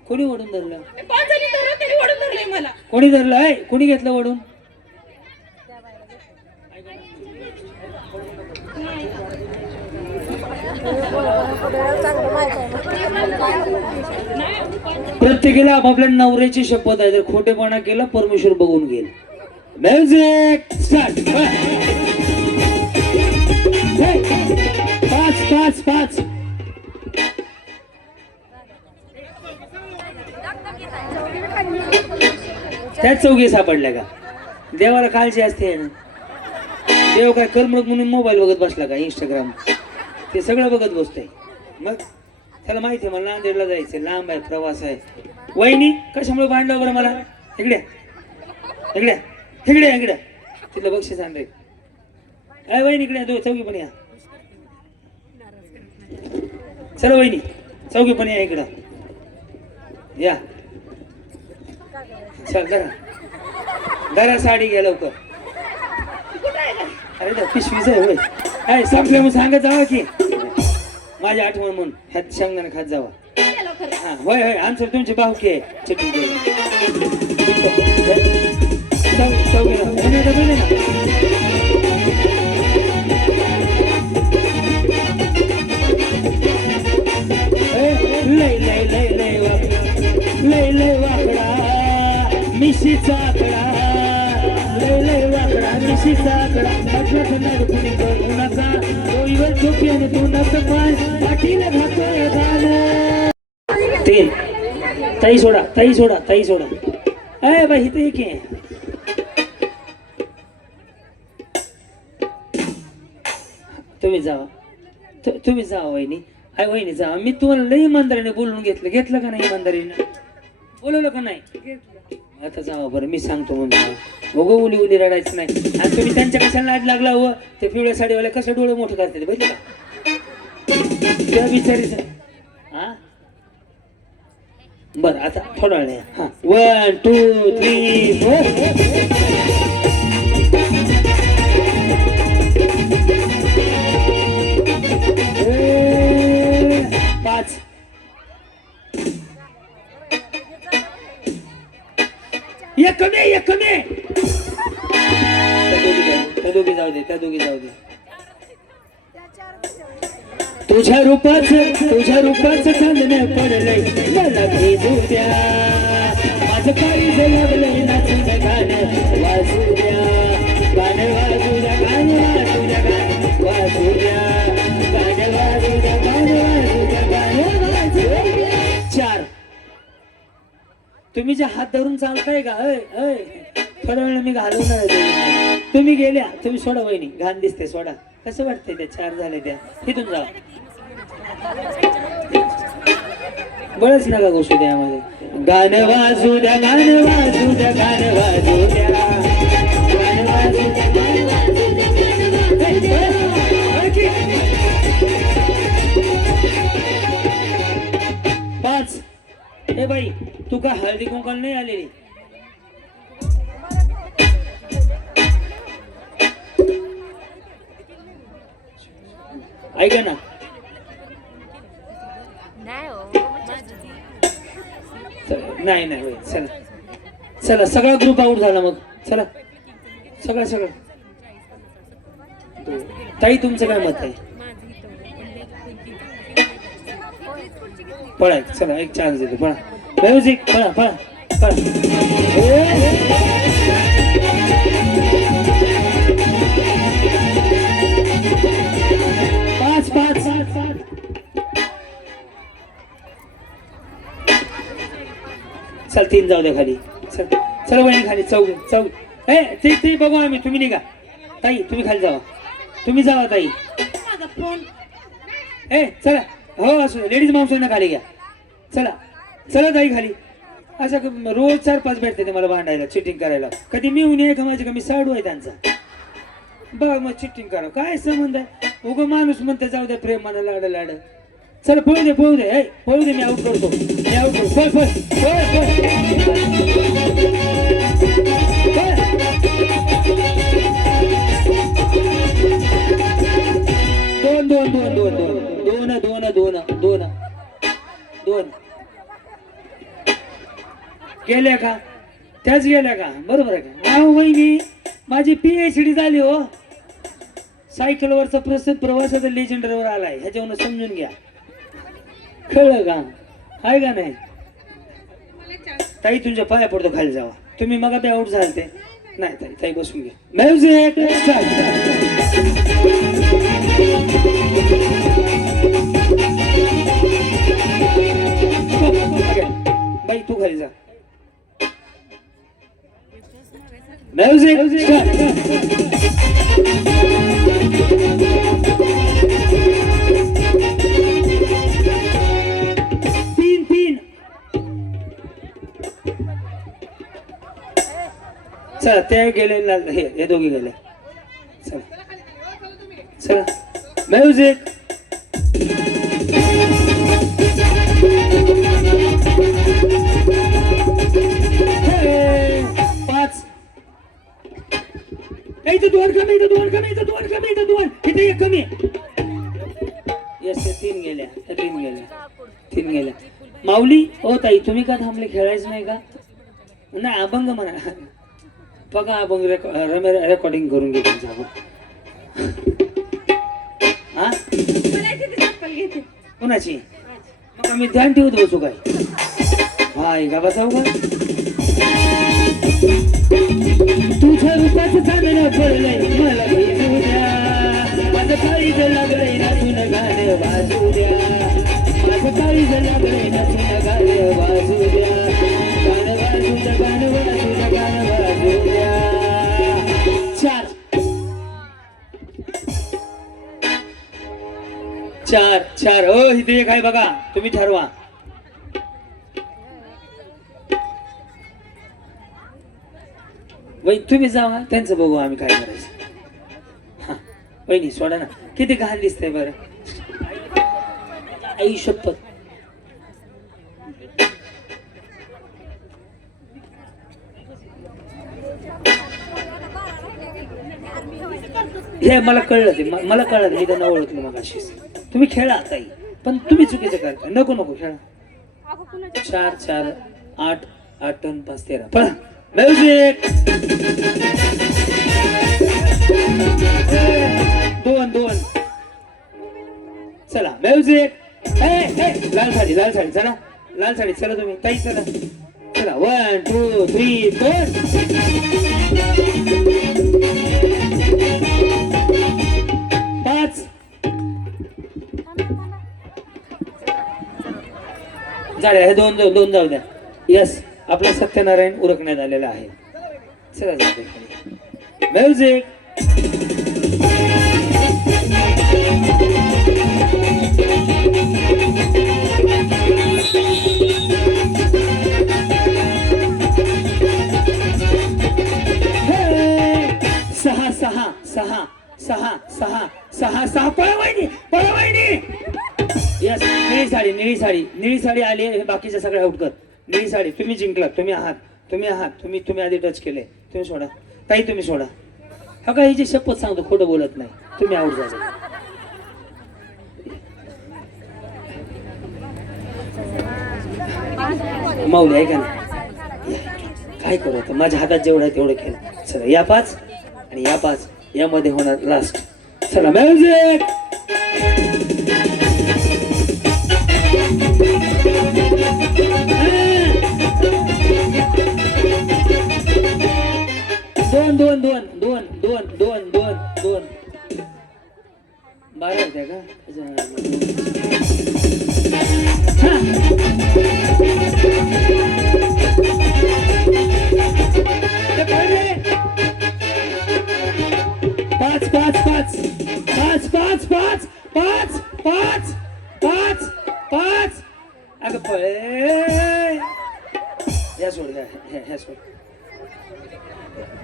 कोणी ओढून धरलं? 5 जणी धरा तरी ओढून धरले मला. कोणी धरलं आहे? कोणी घेतलं ओढून? प्रत्येकाला आपापल्या नवऱ्याची शपथ आहे, जर खोटेपणा केला परमेश्वर बघून घेईल. Music start. 5 त्यात चौघी सापडल्या का? देवाला काळजी असते ना. देव काय करमणूक म्हणून मोबाईल बघत बसला का? इंस्टाग्राम ते सगळं बघत बसतोय. मग त्याला माहिती आहे मला नांदेडला जायचं, लांब आहे, प्रवास आहे. वहिनी कशामुळे भांडलं बरं मला? इकड्या इकड्या इकड्या इकड्या तिथलं बक्षीस आणलंय. अय वहिनी इकडे दो चौघी पण या. चला वहिनी चौघी पण या इकडं या. चल दरा साडी घ्या लवकर. अरे पिशवीच आहे होय. काय संपले मग सांगत जावा की माझी आठवण म्हणून ह्यात शेंगदाणा खात जावा. हा होय होय आमचं तुमची बाहुकी आहे. चटणी लय लय लय लय वाकडा लय लय वाकडा मिशीचा आकडा लय लय वाकडा मिशीचा आकडा म्हटलं नाही कुणी करू नका डोईवर झोपी आणि तू नका पाय पाठीला घातोय गाणं. 3 ताई सोडा ताई सोडा ताई सोडा. अय बाई इथे एक आहे. तुम्ही जावा तुम्ही जावा वहिनी. आय वहिनी जावा. मी तुम्हाला लई इमानदारीने बोलून घेतलं का नाही? इमानदारीने बोलवलं का नाही? आता जावा बरं. मी सांगतो म्हणून उगं उली उली रडायचं नाही. आणि तुम्ही त्यांच्या कशाला नाद लागला व ते पिवळ्या साडीवाले कसे डोळे मोठे करते बघितलं का? त्या विचारीचं. हा बरं आता थोडा वेळ. हा 1 2 3 4. त्या दोघी जाऊ दे. तुझ्या रूपाचं चांदण्या पडलंय मला भेटू द्या. माझं काही लागलंय नाचून गाणं वाजू द्या. गाणं वाजू द्या. गाणं वाजू द्या. गाणं वाजू द्या. गाणं वाजू द्या. गाणं वाजू द्या. गाणं वाजू द्या. 4 तुम्ही जे हात धरून चालताय का? थोड्या वेळ मी घालवणार आहे. तुम्ही गेल्या तुम्ही सोडा वहिनी. घाण दिसते सोडा. कसं वाटतंय त्या 4 झाले त्या इथून जा. बळच नका गोष्टी द्यामध्ये. गाणं वाजू द्या. गाणं वाजू द्या. गाणं वाजू द्या. गाणं वाजू द्या. गाणं वाजू द्या. 5 ए बाई तू का हळदी कुंकाला नाही आलेली? ऐका ना. नाही होय. चला सगळा ग्रुप आउट झाला. मग चला सगळं ताई तुमचं काय मत आहे? पळा चला एक चान्स देतो. पळा म्युझिक. पळा 5 चल 3 जाऊ दे खाली. चल वहिनी खाली. चौघ ते बघू आम्ही. तुम्ही निघा ताई. तुम्ही खाली जावा. तुम्ही जावा ताई. माझा फोन. चला हो असू लेडीज माणसांना खाली घ्या. चला ताई खाली. असं रोज 4-5 भेटते ते मला भांडायला चिटिंग करायला. कधी मी उन्हे का माझे का मी साडू आहे त्यांचा. बघ मग चिटिंग करा काय संबंध आहे? उगं माणूस म्हणते जाऊ द्या प्रेमानं लाड. चला पळू दे. मी आउट करतो. दोन गेल्या का? त्याच गेल्या का? बरोबर आहे का? नाव वहिनी माझी PhD झाली हो. सायकलवरचा प्रसिद्ध प्रवासाचा लेजेंडरवर आलाय, ह्याच्यावरून समजून घ्या. कळलं का? आहे का नाही? ताई तुमच्या पाया पडतो, खाली जावा. तुम्ही मग बी आउट झाले ते नाही. ताई ताई बसून घ्या. म्युझिक बाई तू खाली जा. म्युझिक तीन तीन. चला ते गेले, हे दोघे गेले. चला चला म्युझिक. पाच. इथं दोन कमी, इथं दोन कमी, इथं दोन कमी, इथं दोन, इथं एक कमी. येस तीन गेल्या, तीन गेल्या, तीन गेल्या. माऊली ओ ताई तुम्ही का थांबले? खेळायचं नाही का? नाही अभंग म्हणा. बघा अभंग रेकॉर्डिंग करून घे तुमचं अभंग. हा चप्पल घेते. कोणाची? मग आम्ही ध्यान ठेवत बसू काय? हाय का बसाव का? तुझ्या रूपाचं चांदणं पडलंय मला भेटू द्या. माझं काळीज लागलंय नाचून गाणं वाजू द्या. माझं काळीज लागलंय नाचून गाणं वाजू द्या. गाणं वाजू द्या, गाणं वाजू द्या, गाणं वाजू द्या. चार चार चार. हो इथे एक आहे बघा, तुम्ही ठरवा. वही तुम्ही जावा, त्यांचं बघू आम्ही काय करायचं. हा वहिनी सोडा ना. किती घाण दिसतंय बरं. आई शपथ. हे मला कळलं, ते मला कळलं. मी त्यांना ओळखलं मग अशीच. तुम्ही खेळा ताई, पण तुम्ही चुकीचं करता. नको नको खेळा. 4 4 8 8 2 5 13. पळा म्युझिक. 2 2. चला म्युझिक. लाल साडी, लाल साडी. चला लाल साडी. चला तुम्ही ताई चला. चला 1 2 3 4 5. झाले हे दोन दोन जाऊ द्या. यस आपला सत्यनारायण उरकण्यात आलेला आहे. चला जाऊ द्या. म्युझिक. सहा सहा सहा सहा सहा सहा सहा. पळवायनी पळवायनी. यस निळी साडी, निळी साडी, निळी साडी आली. हे बाकीच्या सगळ्या आउट कर. निळी साडी तुम्ही जिंकलात. तुम्ही आहात, तुम्ही आहात. तुम्ही आधी टच केले. तुम्ही सोडा ताई, तुम्ही सोडा. हा का हिची शपथ सांगतो, खोटं बोलत नाही. तुम्ही आउट झाले. माऊली आहे का नाही? काय करू आता, माझ्या हातात जेवढं आहे तेवढं केलं. चला या 5 आणि या 5 यामध्ये होणार लास्ट. चला म्युझिक. दोन दोन दोन दोन दोन दोन दोन दोन. 12 होत्या का? पाच पाच पाच पाच पाच पाच पाच पाच पाच पाच. अगं पळे. या सोड द्या, ह्या सोड.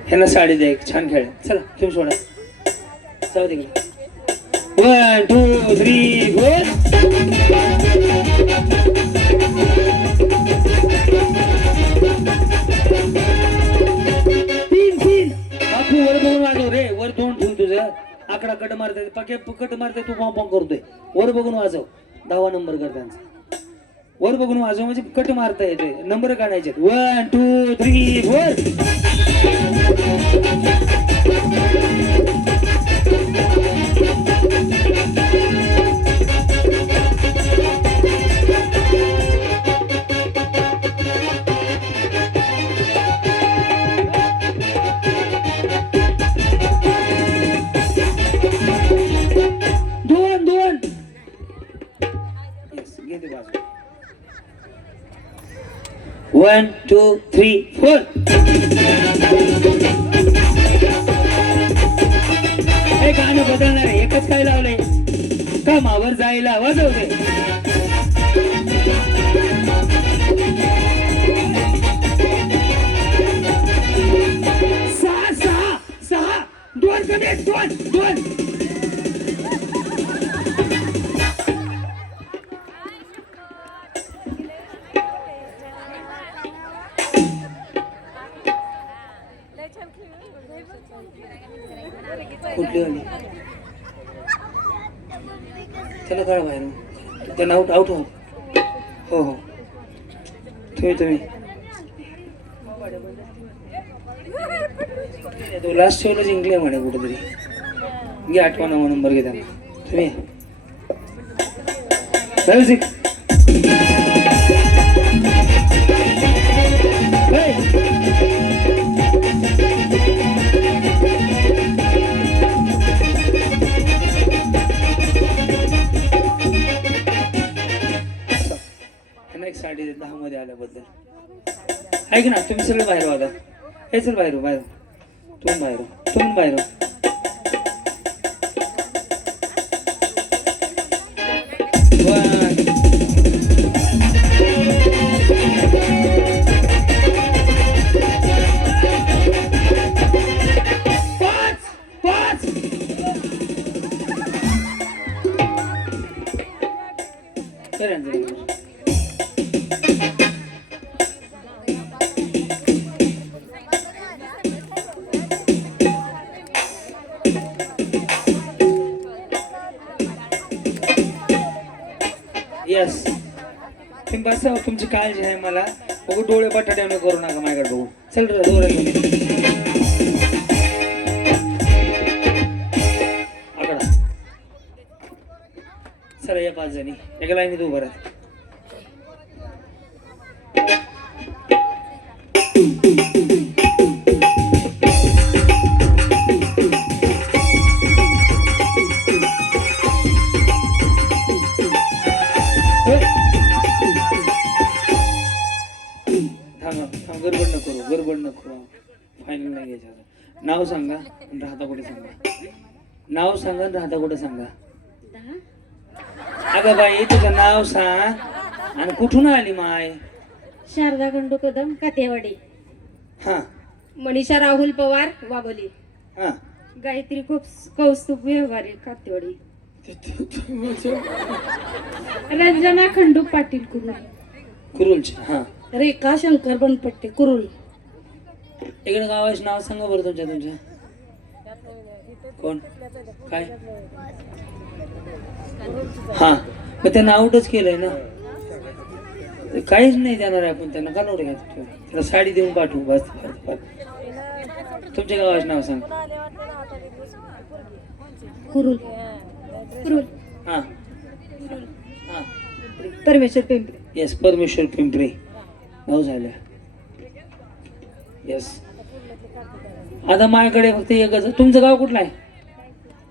ह्यांना साडी द्या एक छान खेळ. चला तुम्ही सोडा. जाऊ दे. 1 2 3 4. तीन तीन. बापू वर बघून वाजव रे. वर तोंड ठेवून तुझं. आकडा कट मारताय, पके कट मारताय, तू पॉम पॉम करतोय. वर बघून वाजव. 10वा नंबर कर त्यांचा. वर बघून वाजवा म्हणजे कट मारता येते. नंबर काढायचे 1 2 3 4. दोन दोन. Yes, घेते बाजू. 1 2 3 4. हे गाणं बदलणार आहे. एकच काय लावलंय कामावर जायला वाजवते. सहा सहा सहा. दोन कमी आहेत. दोन दोन. कुठली वाली त्याला कळा बाहेर. त्यांना आउट आउट हो हो हो. तुम्ही तो लास्ट शेवला जिंकले म्हणे कुठेतरी. घे 8वा 9वा नंबर घे त्यांना. तुम्ही म्युझिक. एक 10:30 मध्ये आल्याबद्दल ऐक ना. तुम्ही सगळे बाहेर आता. हे चल बाहेर बाहेर. तुम्ही बाहेर तुम्ही बाहेर. पाच पाच. येस तुम्ही बसा. तुमची काळजी आहे मला. बघू डोळे बटाट्याने करू नका माझ्याकडे बघू. चल रे दोरा घेऊन ये. आकडा चला या 5 जणी एका लाईनीत उभं राहा. गडबड नको. फायनल नाही घ्यायचं. नाव सांगा आणि राहता कुठे सांगा. नाव सांगा आणि राहता कुठे सांगा. अगं बाई तुझं नाव सांग आणि कुठून आली माय. शारदा खंडू कदम कातेवाडी. हा मनीषा राहुल पवार वाघोली. हा. गायत्री कौस्तुभ व्यवहारे कातेवाडी. रंजना खंडू पाटील कुरुल. कुरुलची. हा. रेखा शंकर बनपट्टे कुरुल. इकडे गावाचं नाव सांगा बरं तुमच्या. कोण काय. हा मग त्यांना आउटच केलंय ना. काहीच नाही देणार आहे आपण त्यांना. का नव्हतं घ्यायचं. त्याला साडी देऊन पाठवू बस. तुमच्या गावाचं नाव सांग. कुरुल. कुरुल. हा हा. परमेश्वर पिंपरी. येस परमेश्वर पिंपरी. नाव झालं. येस. आता माझ्याकडे फक्त एकच. तुमचं गाव कुठलं आहे.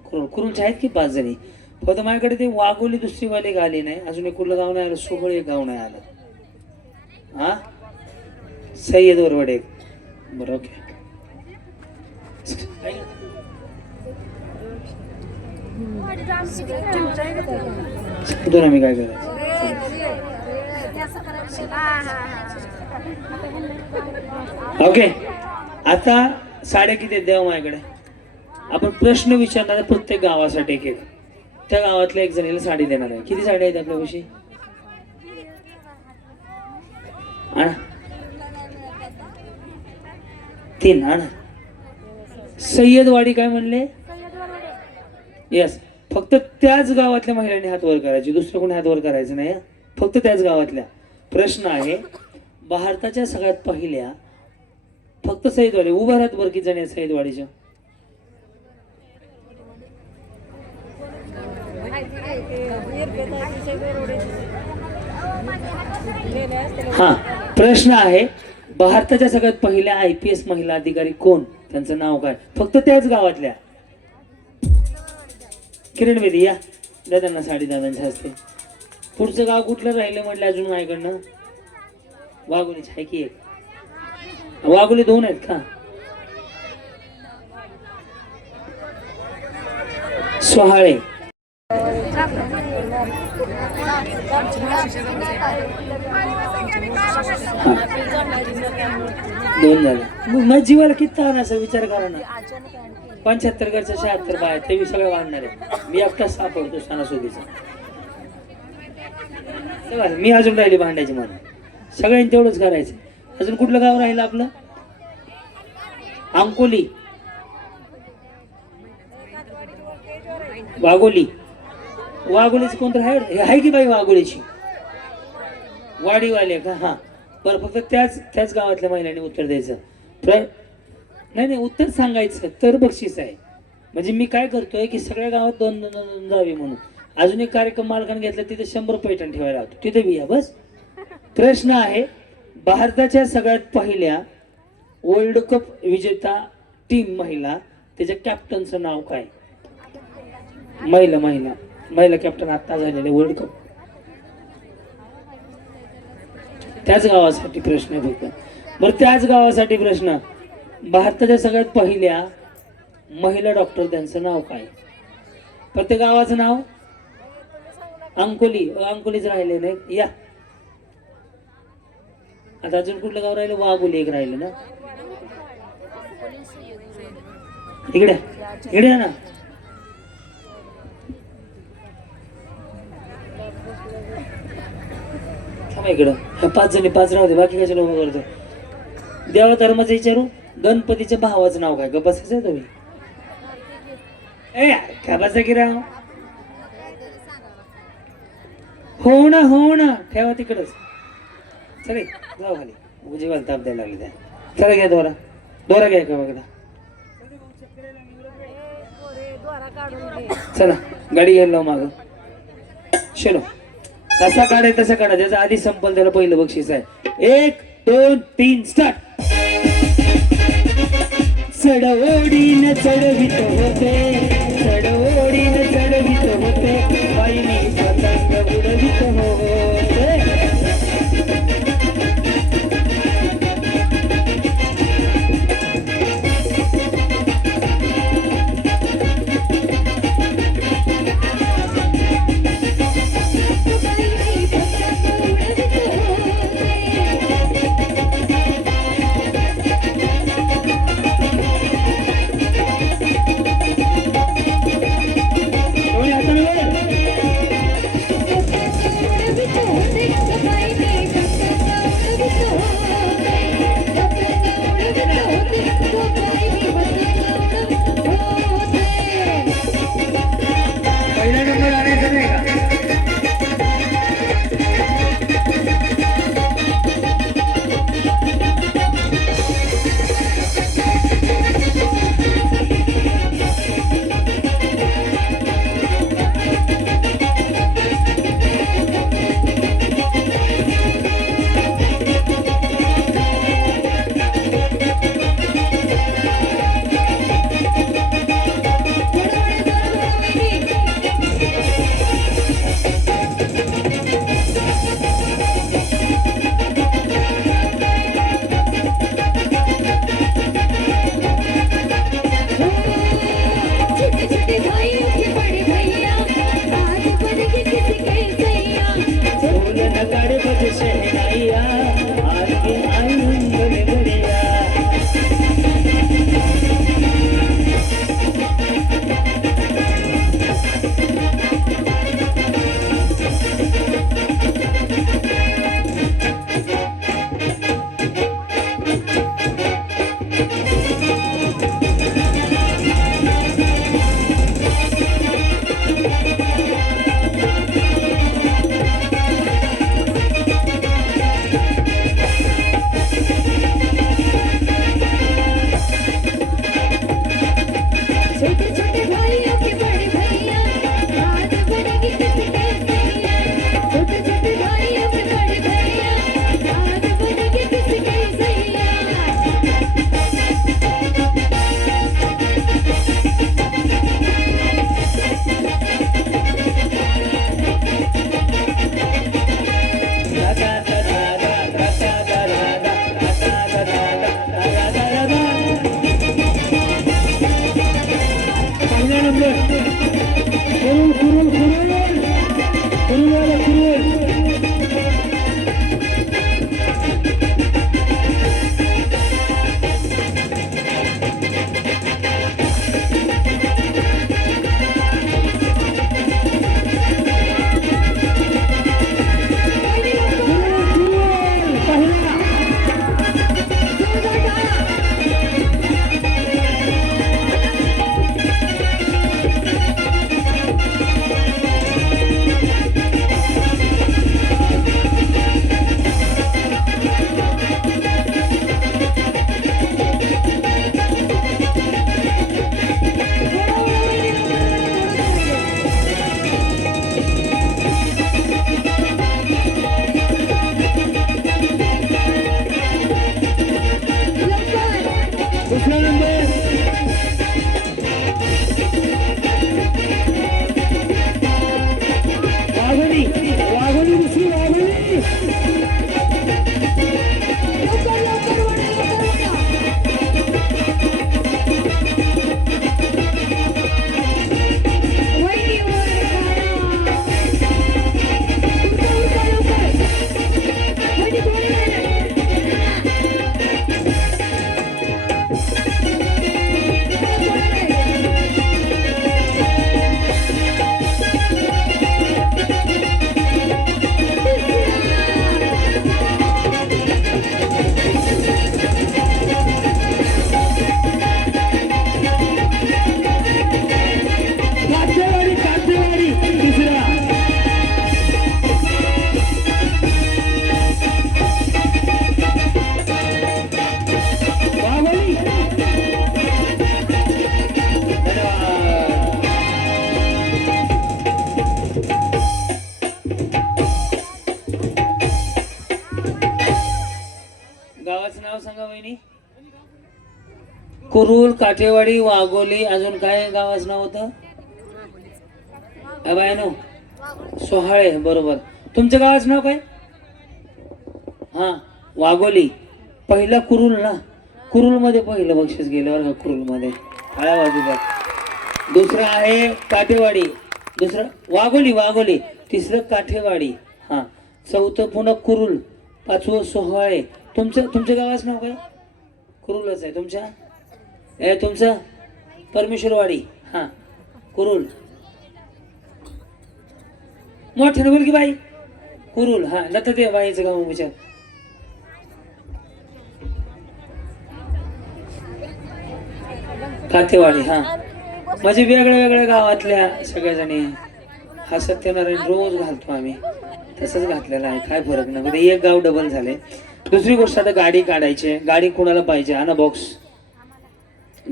कुरुल. कुरुलचे आहेत की 5 जणी. फक्त माझ्याकडे ते वाघोली दुसरी वाले आले नाही. अजून एक कुठलं गाव नाही आलं. सोबळ एक गाव नाही आलं. हा सय्यद वरवडे. बरं ओके. दोन आम्ही काय करायचं. ओके आता साड्या किती आहेत द्यावं माझ्याकडे. आपण प्रश्न विचारणार प्रत्येक गावासाठी एक. त्या गावातल्या एक जणीला साडी देणार आहे. किती साड्या आहेत आपल्यापाशी. आणा 3 आणा. सय्यदवाडी काय म्हणले. येस फक्त त्याच गावातल्या महिलांनी हात वर करायचे. दुसरं कोणी हात वर करायचं नाही. फक्त त्याच गावातल्या. प्रश्न आहे, भारताच्या सगळ्यात पहिल्या फक्त सईदवाडी उभा राहत बरं, किती जण आहेत सईदवाडीच्या? हा, प्रश्न आहे, भारताच्या सगळ्यात पहिल्या IPS महिला अधिकारी कोण, त्यांचं नाव काय? फक्त त्याच गावातल्या. किरण बेदी या, द्या त्यांना साडी दादांच्या हस्ते. पुढचं गाव कुठलं राहिलं म्हटलं अजून माझ्याकडनं? वाघोलीच आहे की एक? वाघोली 2 आहेत का? सोहाळे. दोन झाले. मग जीवाला किती ताण असेल विचार करा ना. 75 घरच्या 76 बाय ते मी सगळं वाढणार आहे. मी एकटाच सापडतो सणासुदीचा. मी अजून राहिली भांड्याची म्हणून. सगळ्यांनी तेवढंच करायचं. अजून कुठलं गाव राहिलं आपलं? अंकोली, वाघोली. वाघोलीची कोणतं आहे की बाई? वाघोलीची वाडीवाले का? हा बरं, फक्त त्याच गावातल्या महिलांनी उत्तर द्यायचं. नाही उत्तर सांगायचं तर बक्षीस आहे. म्हणजे मी काय करतोय की सगळ्या गावात 2 जावे म्हणून. अजून एक कार्यक्रम मालकाने घेतला, तिथे 100 पैठण ठेवायला होतो, तिथे बी या बस. प्रश्न आहे, भारताच्या सगळ्यात पहिल्या वर्ल्ड कप विजेता टीम महिला, त्याच्या कॅप्टनचं नाव काय? महिला कॅप्टन आता झालेले वर्ल्ड कप. त्याच गावासाठी प्रश्न आहे फक्त. बरं, त्याच गावासाठी प्रश्न, भारताच्या सगळ्यात पहिल्या महिला डॉक्टर, त्यांचं नाव काय? प्रत्येक गावाचं नाव? अंकोलीच राहिले नाही. या आता अजून कुठलं गाव राहिलं? वाघोली एक राहिलं ना. इकडे ना. इकडं 5 जणी 5 राहू दे, बाकी कशाला उभं करतो? देवा धर्माचं विचारू. गणपतीच्या भावाचं नाव काय? गप्पाचं आहे तुम्ही? काय बसा की राव? हो ना ठेवा तिकडच. चले जाऊ खाली, उजीवाला ताप द्यायला लागली त्या. चला घ्या दोरा घ्या का बघा. चला गाडी घ्यायला लाव माग. चलो, कसा काढाय तसा काढा, त्याचा आधी संपल त्याला पहिलं बक्षीस आहे. 1 2 3 स्टार्ट. चढवडीन चढवित होते, चढवडीन चढवित होते, बाई मी पतंग उडवित होते. नंबर कुरुल कुरुल कुरुल कुरुलवाला कुरुल दुसरा नंबर वाघोली वाघोली दुसरी वाघोली काठेवाडी काठेवाडी तिसरा वाघोली गावाचं नाव सांगा वहिनी कुरुल काठेवाडी वाघोली अजून काय गावाचं नाव होतं बायनो सोहाळे बरोबर तुमच्या गावाचं नाव काय हा वाघोली पहिला कुरुल ना कुरुल मध्ये पहिलं बक्षीस गेल्यावर का कुरुल मध्ये हळ्या बाजूला दुसरं आहे काठेवाडी दुसरं वाघोली वाघोली तिसरं काठेवाडी हा चौथं पुन्हा कुरुल पाचवं सोहाळे तुमच्या गावाचं नाव काय कुरुलच आहे तुमच्या तुमचं परमेश्वरवाडी हा कुरुल मोठ्यानं बोल की बाई कुरुल हा लता ते बाईचं गाव विचार काठेवाडी हा म्हणजे वेगळ्या वेगळ्या गावातल्या सगळ्या जणी हा सत्यनारायण रोज घालतो आम्ही तसंच घातलेलं आहे काय फरक नाही म्हणजे एक गाव डबल झाले दुसरी गोष्ट आता गाडी काढायची गाडी कोणाला पाहिजे हा ना बॉक्स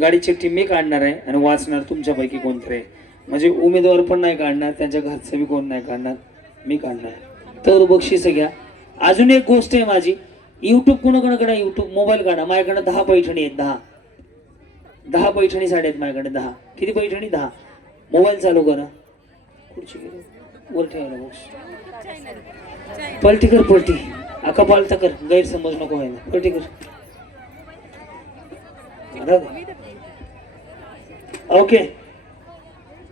गाडी चिठ्ठी मी काढणार आहे आणि वाचणार तुमच्यापैकी कोणतरी म्हणजे उमेदवार पण नाही काढणार त्यांच्या घरचं बी कोण नाही काढणार मी काढणार तर बक्षीस घ्या अजून एक गोष्ट आहे माझी युट्यूब कोणाकडे युट्यूब मोबाईल काढा माझ्याकडे 10 पैठणी आहेत 10 पैठणी साड्या आहेत माझ्याकडे 10 किती पैठणी 10 मोबाईल चालू करा खुर्ची वर ठेवायला बॉक्स पलटी कर पलटी आका पालता कर गैरसमज नको व्हायला पलटी कर ओके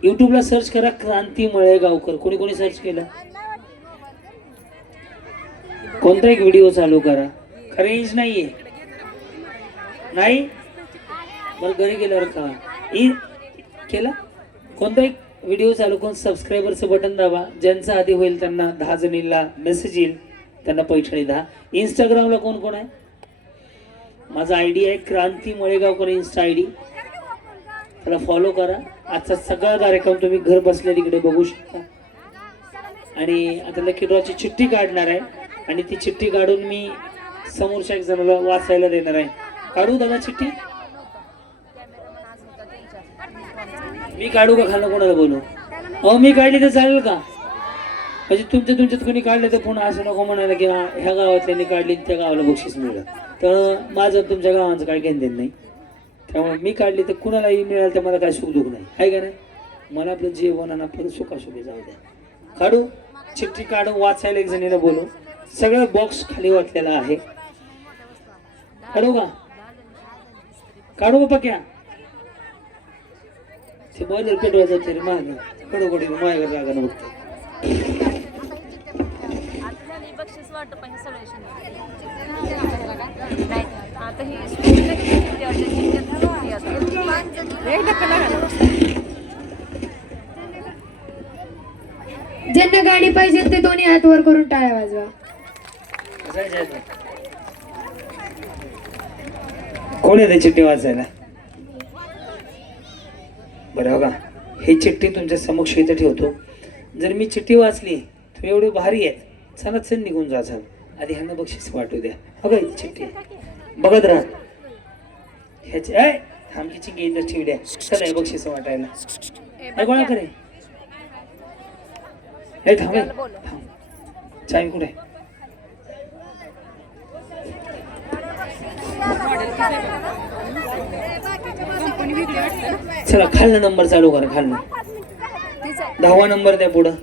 युट्यूबला सर्च करा क्रांती मळेगावकर कोणी कोणी सर्च केलं कोणता एक व्हिडिओ चालू करा रेंज नाहीये नाही बरं घरी गेल्यावर का केला कोणता एक व्हिडिओ चालू करून सबस्क्रायबरचं बटन दाबा ज्यांचा आधी होईल त्यांना 10 जणींना मेसेज येईल त्यांना पैठणी 10 इंस्टाग्रामला कोण कोण आहे माझा आयडी आहे क्रांती मळेगावकर इंस्टा आयडी त्याला फॉलो करा आजचा सगळा कार्यक्रम तुम्ही घर बसल्या तिकडे बघू शकता आणि आता लकी ड्रॉची चिठ्ठी काढणार आहे आणि ती चिठ्ठी काढून मी समोरच्या एक जणाला वाचायला देणार आहे काढू दादा चिठ्ठी मी काढू का खाल्लं कोणाला बोलू अहो मी काढली तर चालेल का म्हणजे तुमच्यात कोणी काढले तर पुन्हा असं नको म्हणायला की ह्या गावातल्यांनी काढली त्या गावाला बक्षीस मिळलं तर माझं तुमच्या गावांचं काही घेणं देणं नाही त्यामुळे मी काढली तर कुणालाही मिळालं तर मला काय सुख दुःख नाही आहे का नाही मला आपलं जेवण आणि आपलं सुखासुखी जाऊ द्या काढू चिठ्ठी काढू वाचायला एक जणीला बोलू सगळं बॉक्स खाली वाटलेला आहे काढू का काढू का क्या ते बॉयलर पेटवा जाते रे माग कडोकडी माझ्याकडे जागा नव्हतं. बक्षीस वाटप आहे सगळे नाही आता ही स्कूलला किती ज्यांना गाडी पाहिजे ते दोन्ही हात वर करून टाळ्या वाजवा. कोण आहे चिठ्ठी वाचायला? बरं हो का, ही चिठ्ठी तुमच्या समक्ष इथे ठेवतो. जर मी चिठ्ठी वाचली तुम्ही एवढे भारी आहेत, चला चल निघून जा. आधी ह्यांना बक्षीस वाटू द्या. हो का, चिठ्ठी बघत राहा. ह्याची आमची चिंगी इथं ठेवल्या. चला हे बक्षीस वाटायला गोळा करे. हे थांबे चावी कुठे? चला खालना नंबर चालू करा. खालना 10वा नंबर द्या पुढं.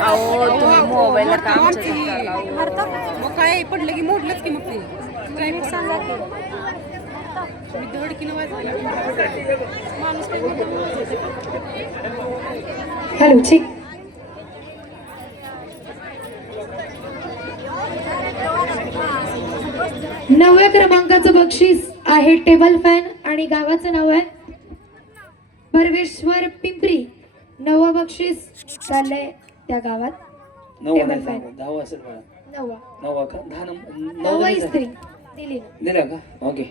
अहो तुम्ही मोबाईलला काम मग काय पडलं की मोडलंच की मग ते ड्रायव्हर सांगा मी धडकीनं वाजवायला हॅलो ठीक. नवव्या क्रमांकाचं बक्षीस आहे टेबल फॅन आणि गावाचं नाव आहे भरवेश्वर पिंपरी. 9वं बक्षीस चाललंय त्या गावात. 9 10 असेल मला. 9 का 10 9 इस्त्री दिली ना. दिला का? ओके.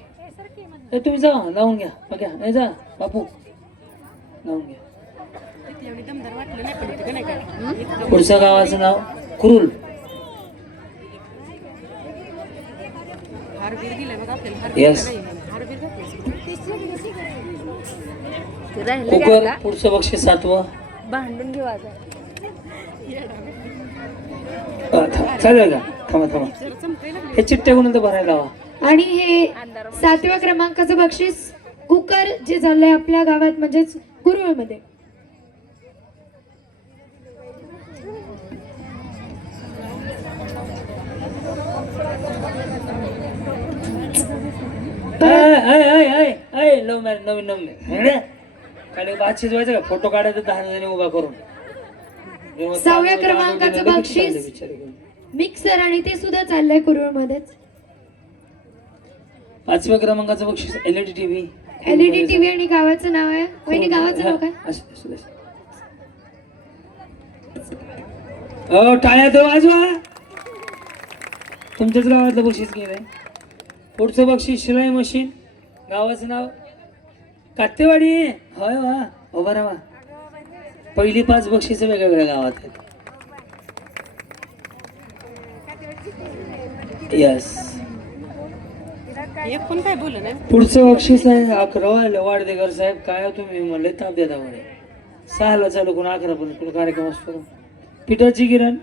तुम्ही जा लावून घ्या. बघा नाही जा बापू लावून घ्या. दमदार वाटलं नाही पण इतकं नाही काय. पुढच्या गावाचं नाव कुरुल. हारबीर दिलाय बघा आपल्याला. येस. हारबीर कुकर. पुढचं बक्षीस 7वं. भांडून घेऊ आता. चालेल का? थांबा हे चिठ्ठ्या कोण तर भरायला हवा. आणि हे 7व्या क्रमांकाचं बक्षीस कुकर जे झालंय आपल्या गावात म्हणजेच कुरुळमध्ये. नवीन खाली भात शिजवायचं का? फोटो काढायचं 10 जणी उभा करून. 6व्या क्रमांकाचं बक्षीस मिक्सर आणि ते सुद्धा चाललंय कुरुळमध्येच. 5व्या क्रमांकाचं बक्षीस LED टीव्ही. LED टीव्ही आणि गावाचं नाव आहे. वहिनी गावाचं नाव काय? टाळ्या तर वाजवा. तुमच्याच गावातलं बक्षीस गेलंय. पुढचं बक्षीस शिलाई मशीन. गावाचं नाव कातेवाडी. होय वा उभा राहा. पहिली 5 बक्षीस वेगवेगळ्या गावात आहेत. यस. एक पण काय बोललं नाही. पुढचं बक्षीस आहे 11वा. वाडदेकर साहेब काय तुम्ही म्हणले ताप देता म्हणे. 6ला चालू करून 11 पण कुठं कार्यक्रम असतो. पिठाची गिरण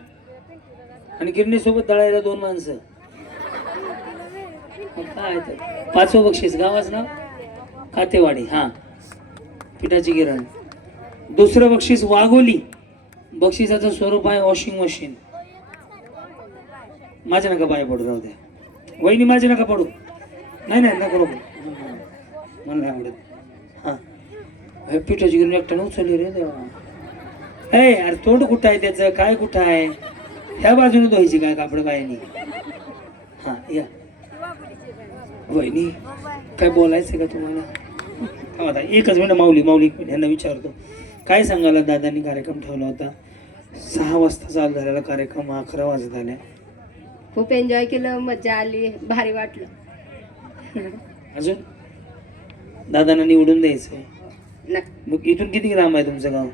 आणि गिरणीसोबत दळायला 2 माणसं. काय 5वं बक्षीस गावाचं नाव कातेवाडी. हा पिठाची गिरण. दुसरं बक्षीस वाघोली. बक्षिसाचं स्वरूप आहे वॉशिंग मशीन. माझ्या नका पाय पडू. राहू द्या वहिनी माझ्या नका पडू. नाही नको मला नाही आवडत. हा पिठाची गिरण एकट्यानं उचलली रे देवा. अरे तोंड कुठं आहे त्याचं? काय कुठं आहे? ह्या बाजूने धुवायची काय कापड बायानी? हा या वहिनी काय बोलायचं का तुम्हाला? आता एकच मिनिट माऊली ह्यांना विचारतो. काय सांगायला दादांनी कार्यक्रम ठेवला होता. 6 वाजता चालू झालेला कार्यक्रम 11 वाजत आल्या. खूप एन्जॉय केलं, मजा आली, भारी वाटलं. अजून दादांना निवडून द्यायचंय. ना मग इथून किती लांब आहे तुमचं गाव?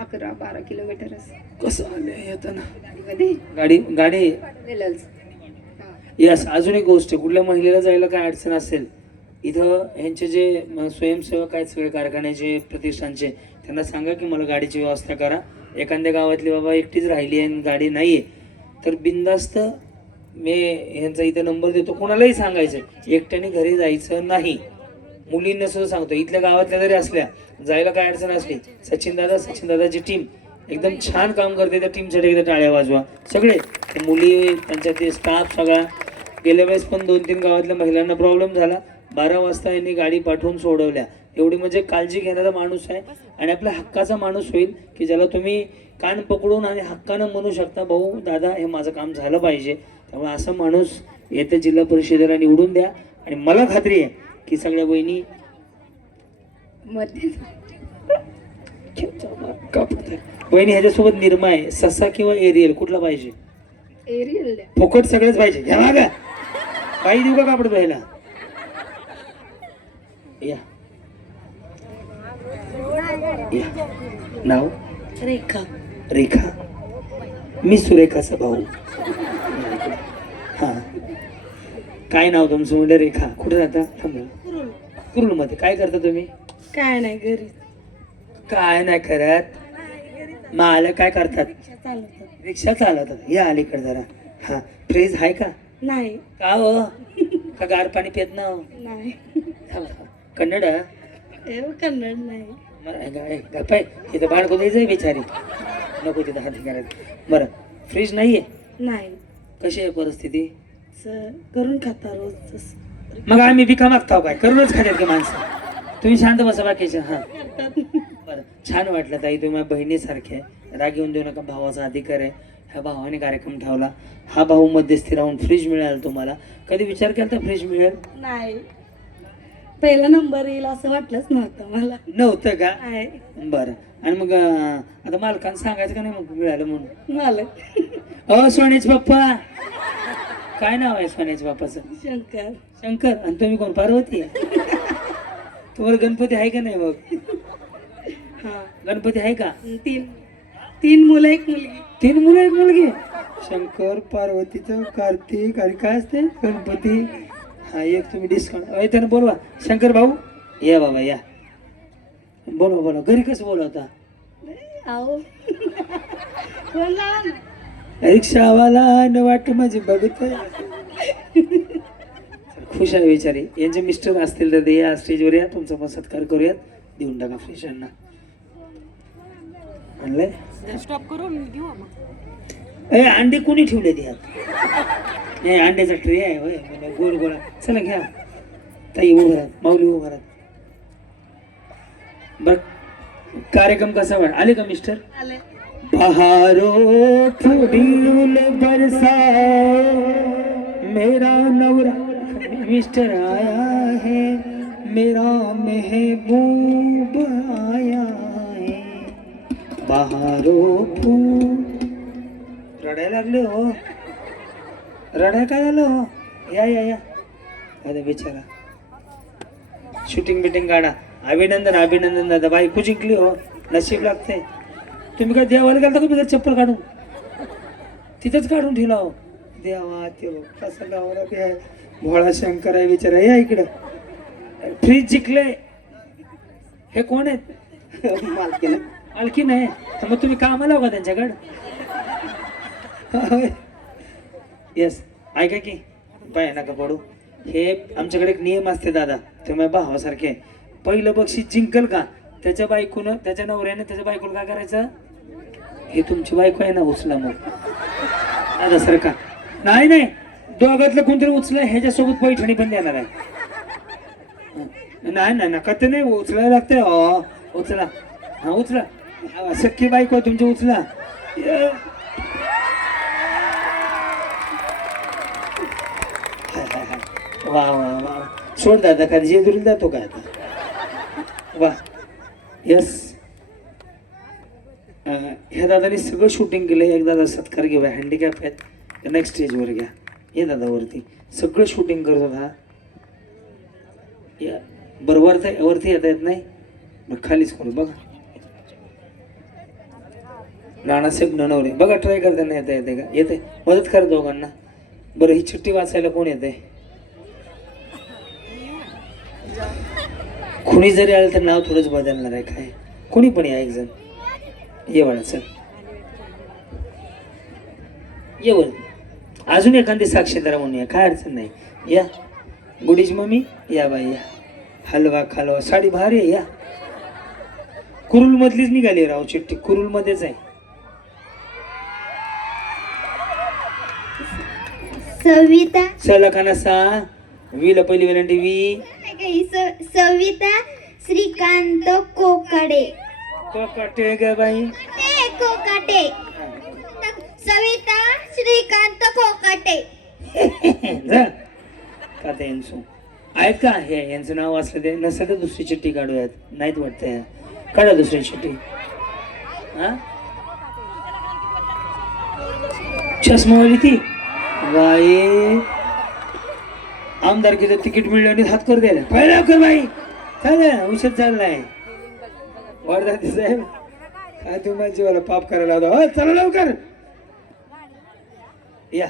11-12 किलोमीटर. कसं आलंय? येताना गाडीमध्ये गाडी गाडी पाठवलेलंच. यस. अजून एक गोष्ट, कुठल्या महिलेला जायला काय अडचण असेल, इथं ह्यांचे जे स्वयंसेवक आहेत सगळे कारखान्याचे प्रतिष्ठानचे, त्यांना सांगा की मला गाडीची व्यवस्था करा. एखाद्या गावातली बाबा एकटीच राहिली आहे आणि गाडी नाही आहे तर बिनधास्त मी ह्यांचा इथं नंबर देतो, कोणालाही सांगायचं एकट्याने घरी जायचं नाही. मुलींना सुद्धा सांगतो, इथल्या गावातल्या जरी असल्या जायला काय अडचण असली, सचिन दादाची टीम एकदम छान काम करते. त्या टीमसाठी एकदा टाळ्या वाजवा सगळे. ते मुली, त्यांच्या ते स्टाफ सगळा. गेल्या वेळेस पण 2-3 गावातल्या महिलांना प्रॉब्लेम झाला, 12 वाजता यांनी गाडी पाठवून सोडवल्या. एवढी म्हणजे काळजी घेणारा माणूस आहे आणि आपल्या हक्काचा माणूस होईल की ज्याला तुम्ही कान पकडून आणि हक्कानं म्हणू शकता, भाऊ दादा हे माझं काम झालं पाहिजे. त्यामुळे असं माणूस येत्या जिल्हा परिषदेला निवडून द्या. आणि मला खात्री आहे की सगळ्या बहिणी मध्ये बहिणी ह्याच्यासोबत निर्मा आहे. ससा किंवा एरियल कुठला पाहिजे? एरियल द्या. फुकट सगळेच पाहिजे. घ्या मागा काही देऊ का कापड पाहिला? या या. नाव? रेखा. रेखा. मी सुरेखाचा भाऊ. हा, काय नाव तुमचं? म्हणजे रेखा. कुठे राहता? थांबा. कुरुलमध्ये. काय करता तुम्ही? काय नाही, घरी काय नाही करत. मला काय करतात? चालवतात. रिक्षा चालवतात. या अलीकडे जरा. हा, फ्रीज आहे का? नाही. का हो? का गार पाणी पित ना? नाही. कन्नड? कन्नड नाही. गप्पा इथं बाळको द्यायचंय बिचारी, नको तिथं हात करायचं. बरं, फ्रीज नाहीये? नाही. कशी आहे परिस्थिती? करून खाता रोज. मग आम्ही बिका मागताव काय? करूनच खात्यात की माणसं. तुम्ही शांत बसा बाकीच्या. हा बरं, छान वाटलं ताई, तुम्ही माझ्या बहिणीसारखे. राग येऊन देऊ नका, भावाचा अधिकार आहे. ह्या भावाने कार्यक्रम ठेवला. हा भाऊ मध्यस्थी राहून फ्रीज मिळाला तुम्हाला. कधी विचार केला तर फ्रीज मिळेल? नाही, पहिला नंबर येईल असं वाटलंच नव्हतं मला. नव्हतं का? आहे. बरं. आणि मग आता मालकानं सांगायचं का नाही मग मिळालं म्हणून? मला अ सोनेश बाप्पा. काय नाव आहे सोनेश बाप्पाचं? शंकर. शंकर. आणि तुम्ही कोण? पार्वती? तुम्हाला गणपती आहे का नाही? मग हा, गणपती आहे का? 3 मुलं 1 मुलगी. 3 मुलं 1 मुलगी. शंकर, पार्वतीचं, कार्तिक आणि काय असते गणपती. हा, एक तुम्ही डिस्काउंट त्यानं बोलवा. शंकर भाऊ या बाबा या. बोलवा बोला. घरी कसं बोलवता? आहो. बोला. रिक्षावाला न वाट माझी बघतोय. खुश आहे विचारी. यांचे मिस्टर असतील तर या स्टेजवर या, तुमचा पण सत्कार करूयात. देऊन टाका फ्रेश यांना. आणलंय? स्टॉप करून घेऊ मग. ए, अंडे कोणी ठेवले यात? नाही, अंड्याचा ट्रे आहे होय. मला गोल गोळा. चला घ्या ताई. उभं राहत, माऊली उभं राहत. बर, कार्यक्रम कसा वाट? आले का मिस्टर? आले. बहारो फूल बरसा मेरा नवरा मिस्टर आया है, मेरा महबूब आया है. बहारो फूल. रडायला लागले हो? रडाय काय झालं हो? या या या. अरे बिचारा. शूटिंग बिटिंग काढा. अभिनंदन अभिनंदन दादा. बायको जिंकली हो. नशीब लागते. तुम्ही काय देवाला गेलता का? मी चप्पल काढून तिथंच काढून ठेवला हो. देवा ते कसं गावाला ते आहे. भोळा शंकर आहे बिचारा. या इकडं. फ्रीज जिंकले. हे कोण आहेत? मालकीन. मालकीन आहे. तर मग तुम्ही कामाला हो का त्यांच्याकडं? येस. ऐका की पाय नका पडू. हे आमच्याकडे एक नियम असते दादा, ते माझ्या भावासारखे. पहिलं बक्षीस जिंकल का त्याच्या बायकोनं, त्याच्या नवऱ्याने त्याच्या बायकोला काय करायचं? हे तुमची बायको आहे ना, उचला मग दादा सारखा. नाही नाही, दोघातलं कोणतरी उचला. ह्याच्यासोबत पैठणी पण देणार आहे. नाही नाही नका ते नाही, उचलायला लागतंय. हो उचला. हा उचला. सख्खी बायको तुमची, उचला. वा वा वा. सोड दादा, का जेजुरीला जातो का आता? वा. यस. ह्या दादाने सगळं शूटिंग केलं. एक दादा सत्कार घेऊया. हँडिकॅप आहेत, नेक्स्ट स्टेजवर घ्या. हे दादा वरती सगळं शूटिंग करत होता. या बरोबर वरती येता येत नाही, मग खालीच करू बघा. नानासाहेब ननवरे बघा ट्राय करताना येते का येते मदत करा दोघांना. बरं ही चिठ्ठी वाचायला कोण येते? कुणी जरी आलं तर नाव थोडंच बदलणार आहे काय? कोणी पण या एक जण ये बाळा चल ये बोल. अजून एखादी साक्षीदार म्हणून या काय अडचण नाही. या गुडीज मम्मी या बाई या. हलवा खालवा साडी भारी आहे या. कुरुल मधलीच निघाली राव चिठ्ठी कुरुल मध्येच आहे. सविता चला खाना सा वीला पहिली वेलांटी वी सविता श्रीकांत कोकाडे कोकाटे ग बाई कोकाटे सविता श्रीकांत कोकाटे जा. का ते यांचं आहेत का हे यांचं नाव असलं ते नसेल तर दुसरी चिठ्ठी काढूयात. नाहीत वाटतंय काढा दुसरी चिठ्ठी. हा चष्मावाली ती बाई आमदारकीचं तिकीट मिळलं आणि हात कर द्यायला पाहिजे लवकर बाई. चालेल उशीर चाललाय. वरदाती साहेब काय तुम्हाला जीवाला पाप करायला होता. हो चला लवकर या.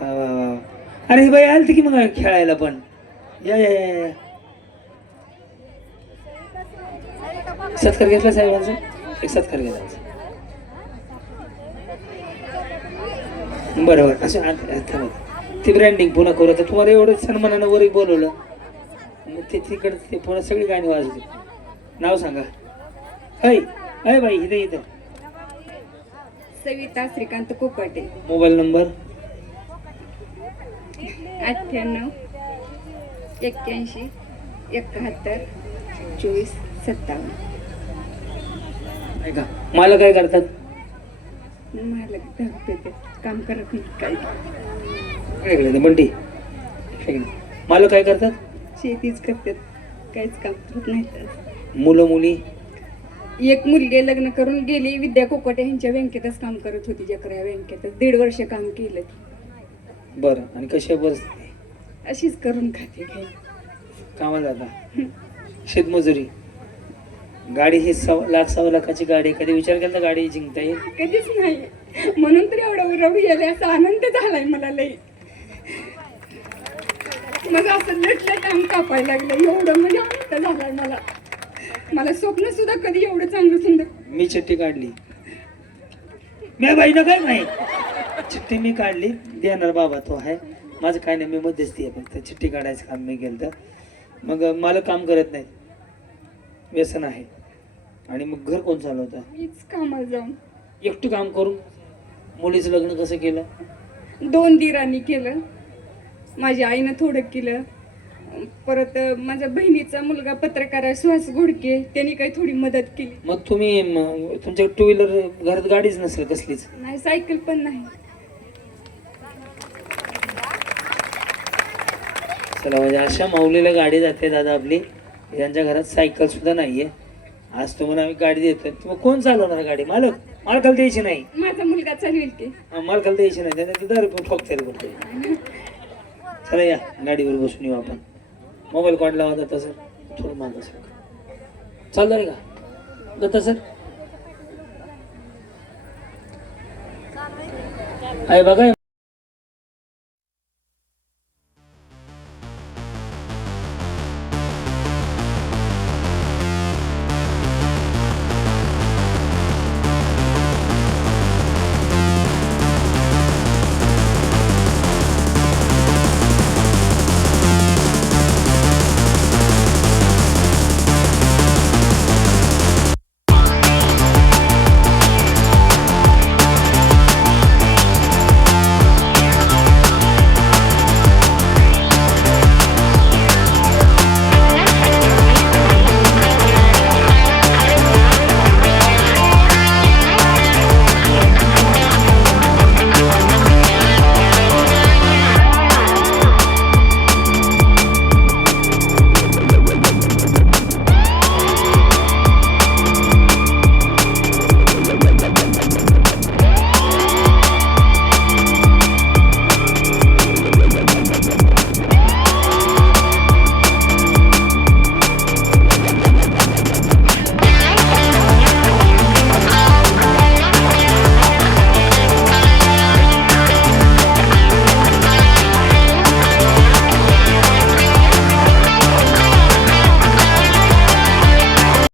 वा वा वा. अरे ही बाई आली की मग खेळायला पण. या या या या. सत्कार घेतला साहेबांचा एक सत्कार घेतला. बरोबर असं ते ब्रँडिंग पुन्हा करू. आता तुम्हाला एवढं सन्मानानं वर बोलवलं मग ते तिकडे ते पुन्हा सगळी गाणी वाजली. नाव सांगा. ऐ ऐ बाई इथं इथं. सविता श्रीकांत कोकाटे. Mobile number 98 81 71 24 57. ऐका मला काय करतात? मला धरते काम करत नाही काही. इकडे बंटी मला काय करतात? शेतीच करतात काहीच काम करत नाहीत. मुलं मुली एक मुलगी लग्न करून गेली. विद्या कोकाटे यांच्या बँकेतच काम करत होती. जकरा बँकेतच 1.5 वर्ष काम केलं. बरं आणि कशा परिस्थिती? अशीच करून खाते काही. कामाला जाता शेतमजुरी. गाडी ही 1.5 लाखाची गाडी. कधी विचार केला तर गाडी जिंकता येईल? कधीच नाही. म्हणून तर एवढा उरवडी आले असा आनंद झालाय मला लई. मग असं लटलं काम कापायला लागलं एवढं म्हणजे आनंद झालाय मला. मला स्वप्न सुद्धा कधी एवढं चांगलं सुंदर. मी चिठ्ठी काढली. मी बाईनं काय नाही चिठ्ठी मी काढली. देणार बाबा तो आहे माझं काय नाही. मी मध्यस्थी आहे फक्त चिठ्ठी काढायचं काम मी केलं. मग मला काम करत नाही व्यसन आहे. आणि मग घर कोण चालवतं? मीच कामाला जाऊन एकटं काम करून. मुलीचं लग्न कसं केलं? 2 दिरांनी केलं. माझ्या आईनं थोडं केलं. परत माझ्या बहिणीचा मुलगा पत्रकार आहे सुहास घोडके त्यांनी काही थोडी मदत केली. मग तुम्ही तुमच्या 2 व्हीलर घरात गाडीच नसेल कसलीच? नाही सायकल पण नाही. चला म्हणजे अशा माऊलीला गाडी जाते दादा आपली. यांच्या घरात सायकल सुद्धा नाहीये. आज तुम्हाला आम्ही गाडी देतोय. मग कोण चालवणार गाडी? मालक? मालकाला द्यायची नाही. माझा मुलगा चालवेल ते. मालकाला द्यायची नाही. त्यांना तिथं रुपये ठोकते कुठे. चला या गाडीवर बसून येऊ आपण. मोबाईल काढला होता तसं थोडं मागं सर चाललं का दत्ता सर? आहे बघा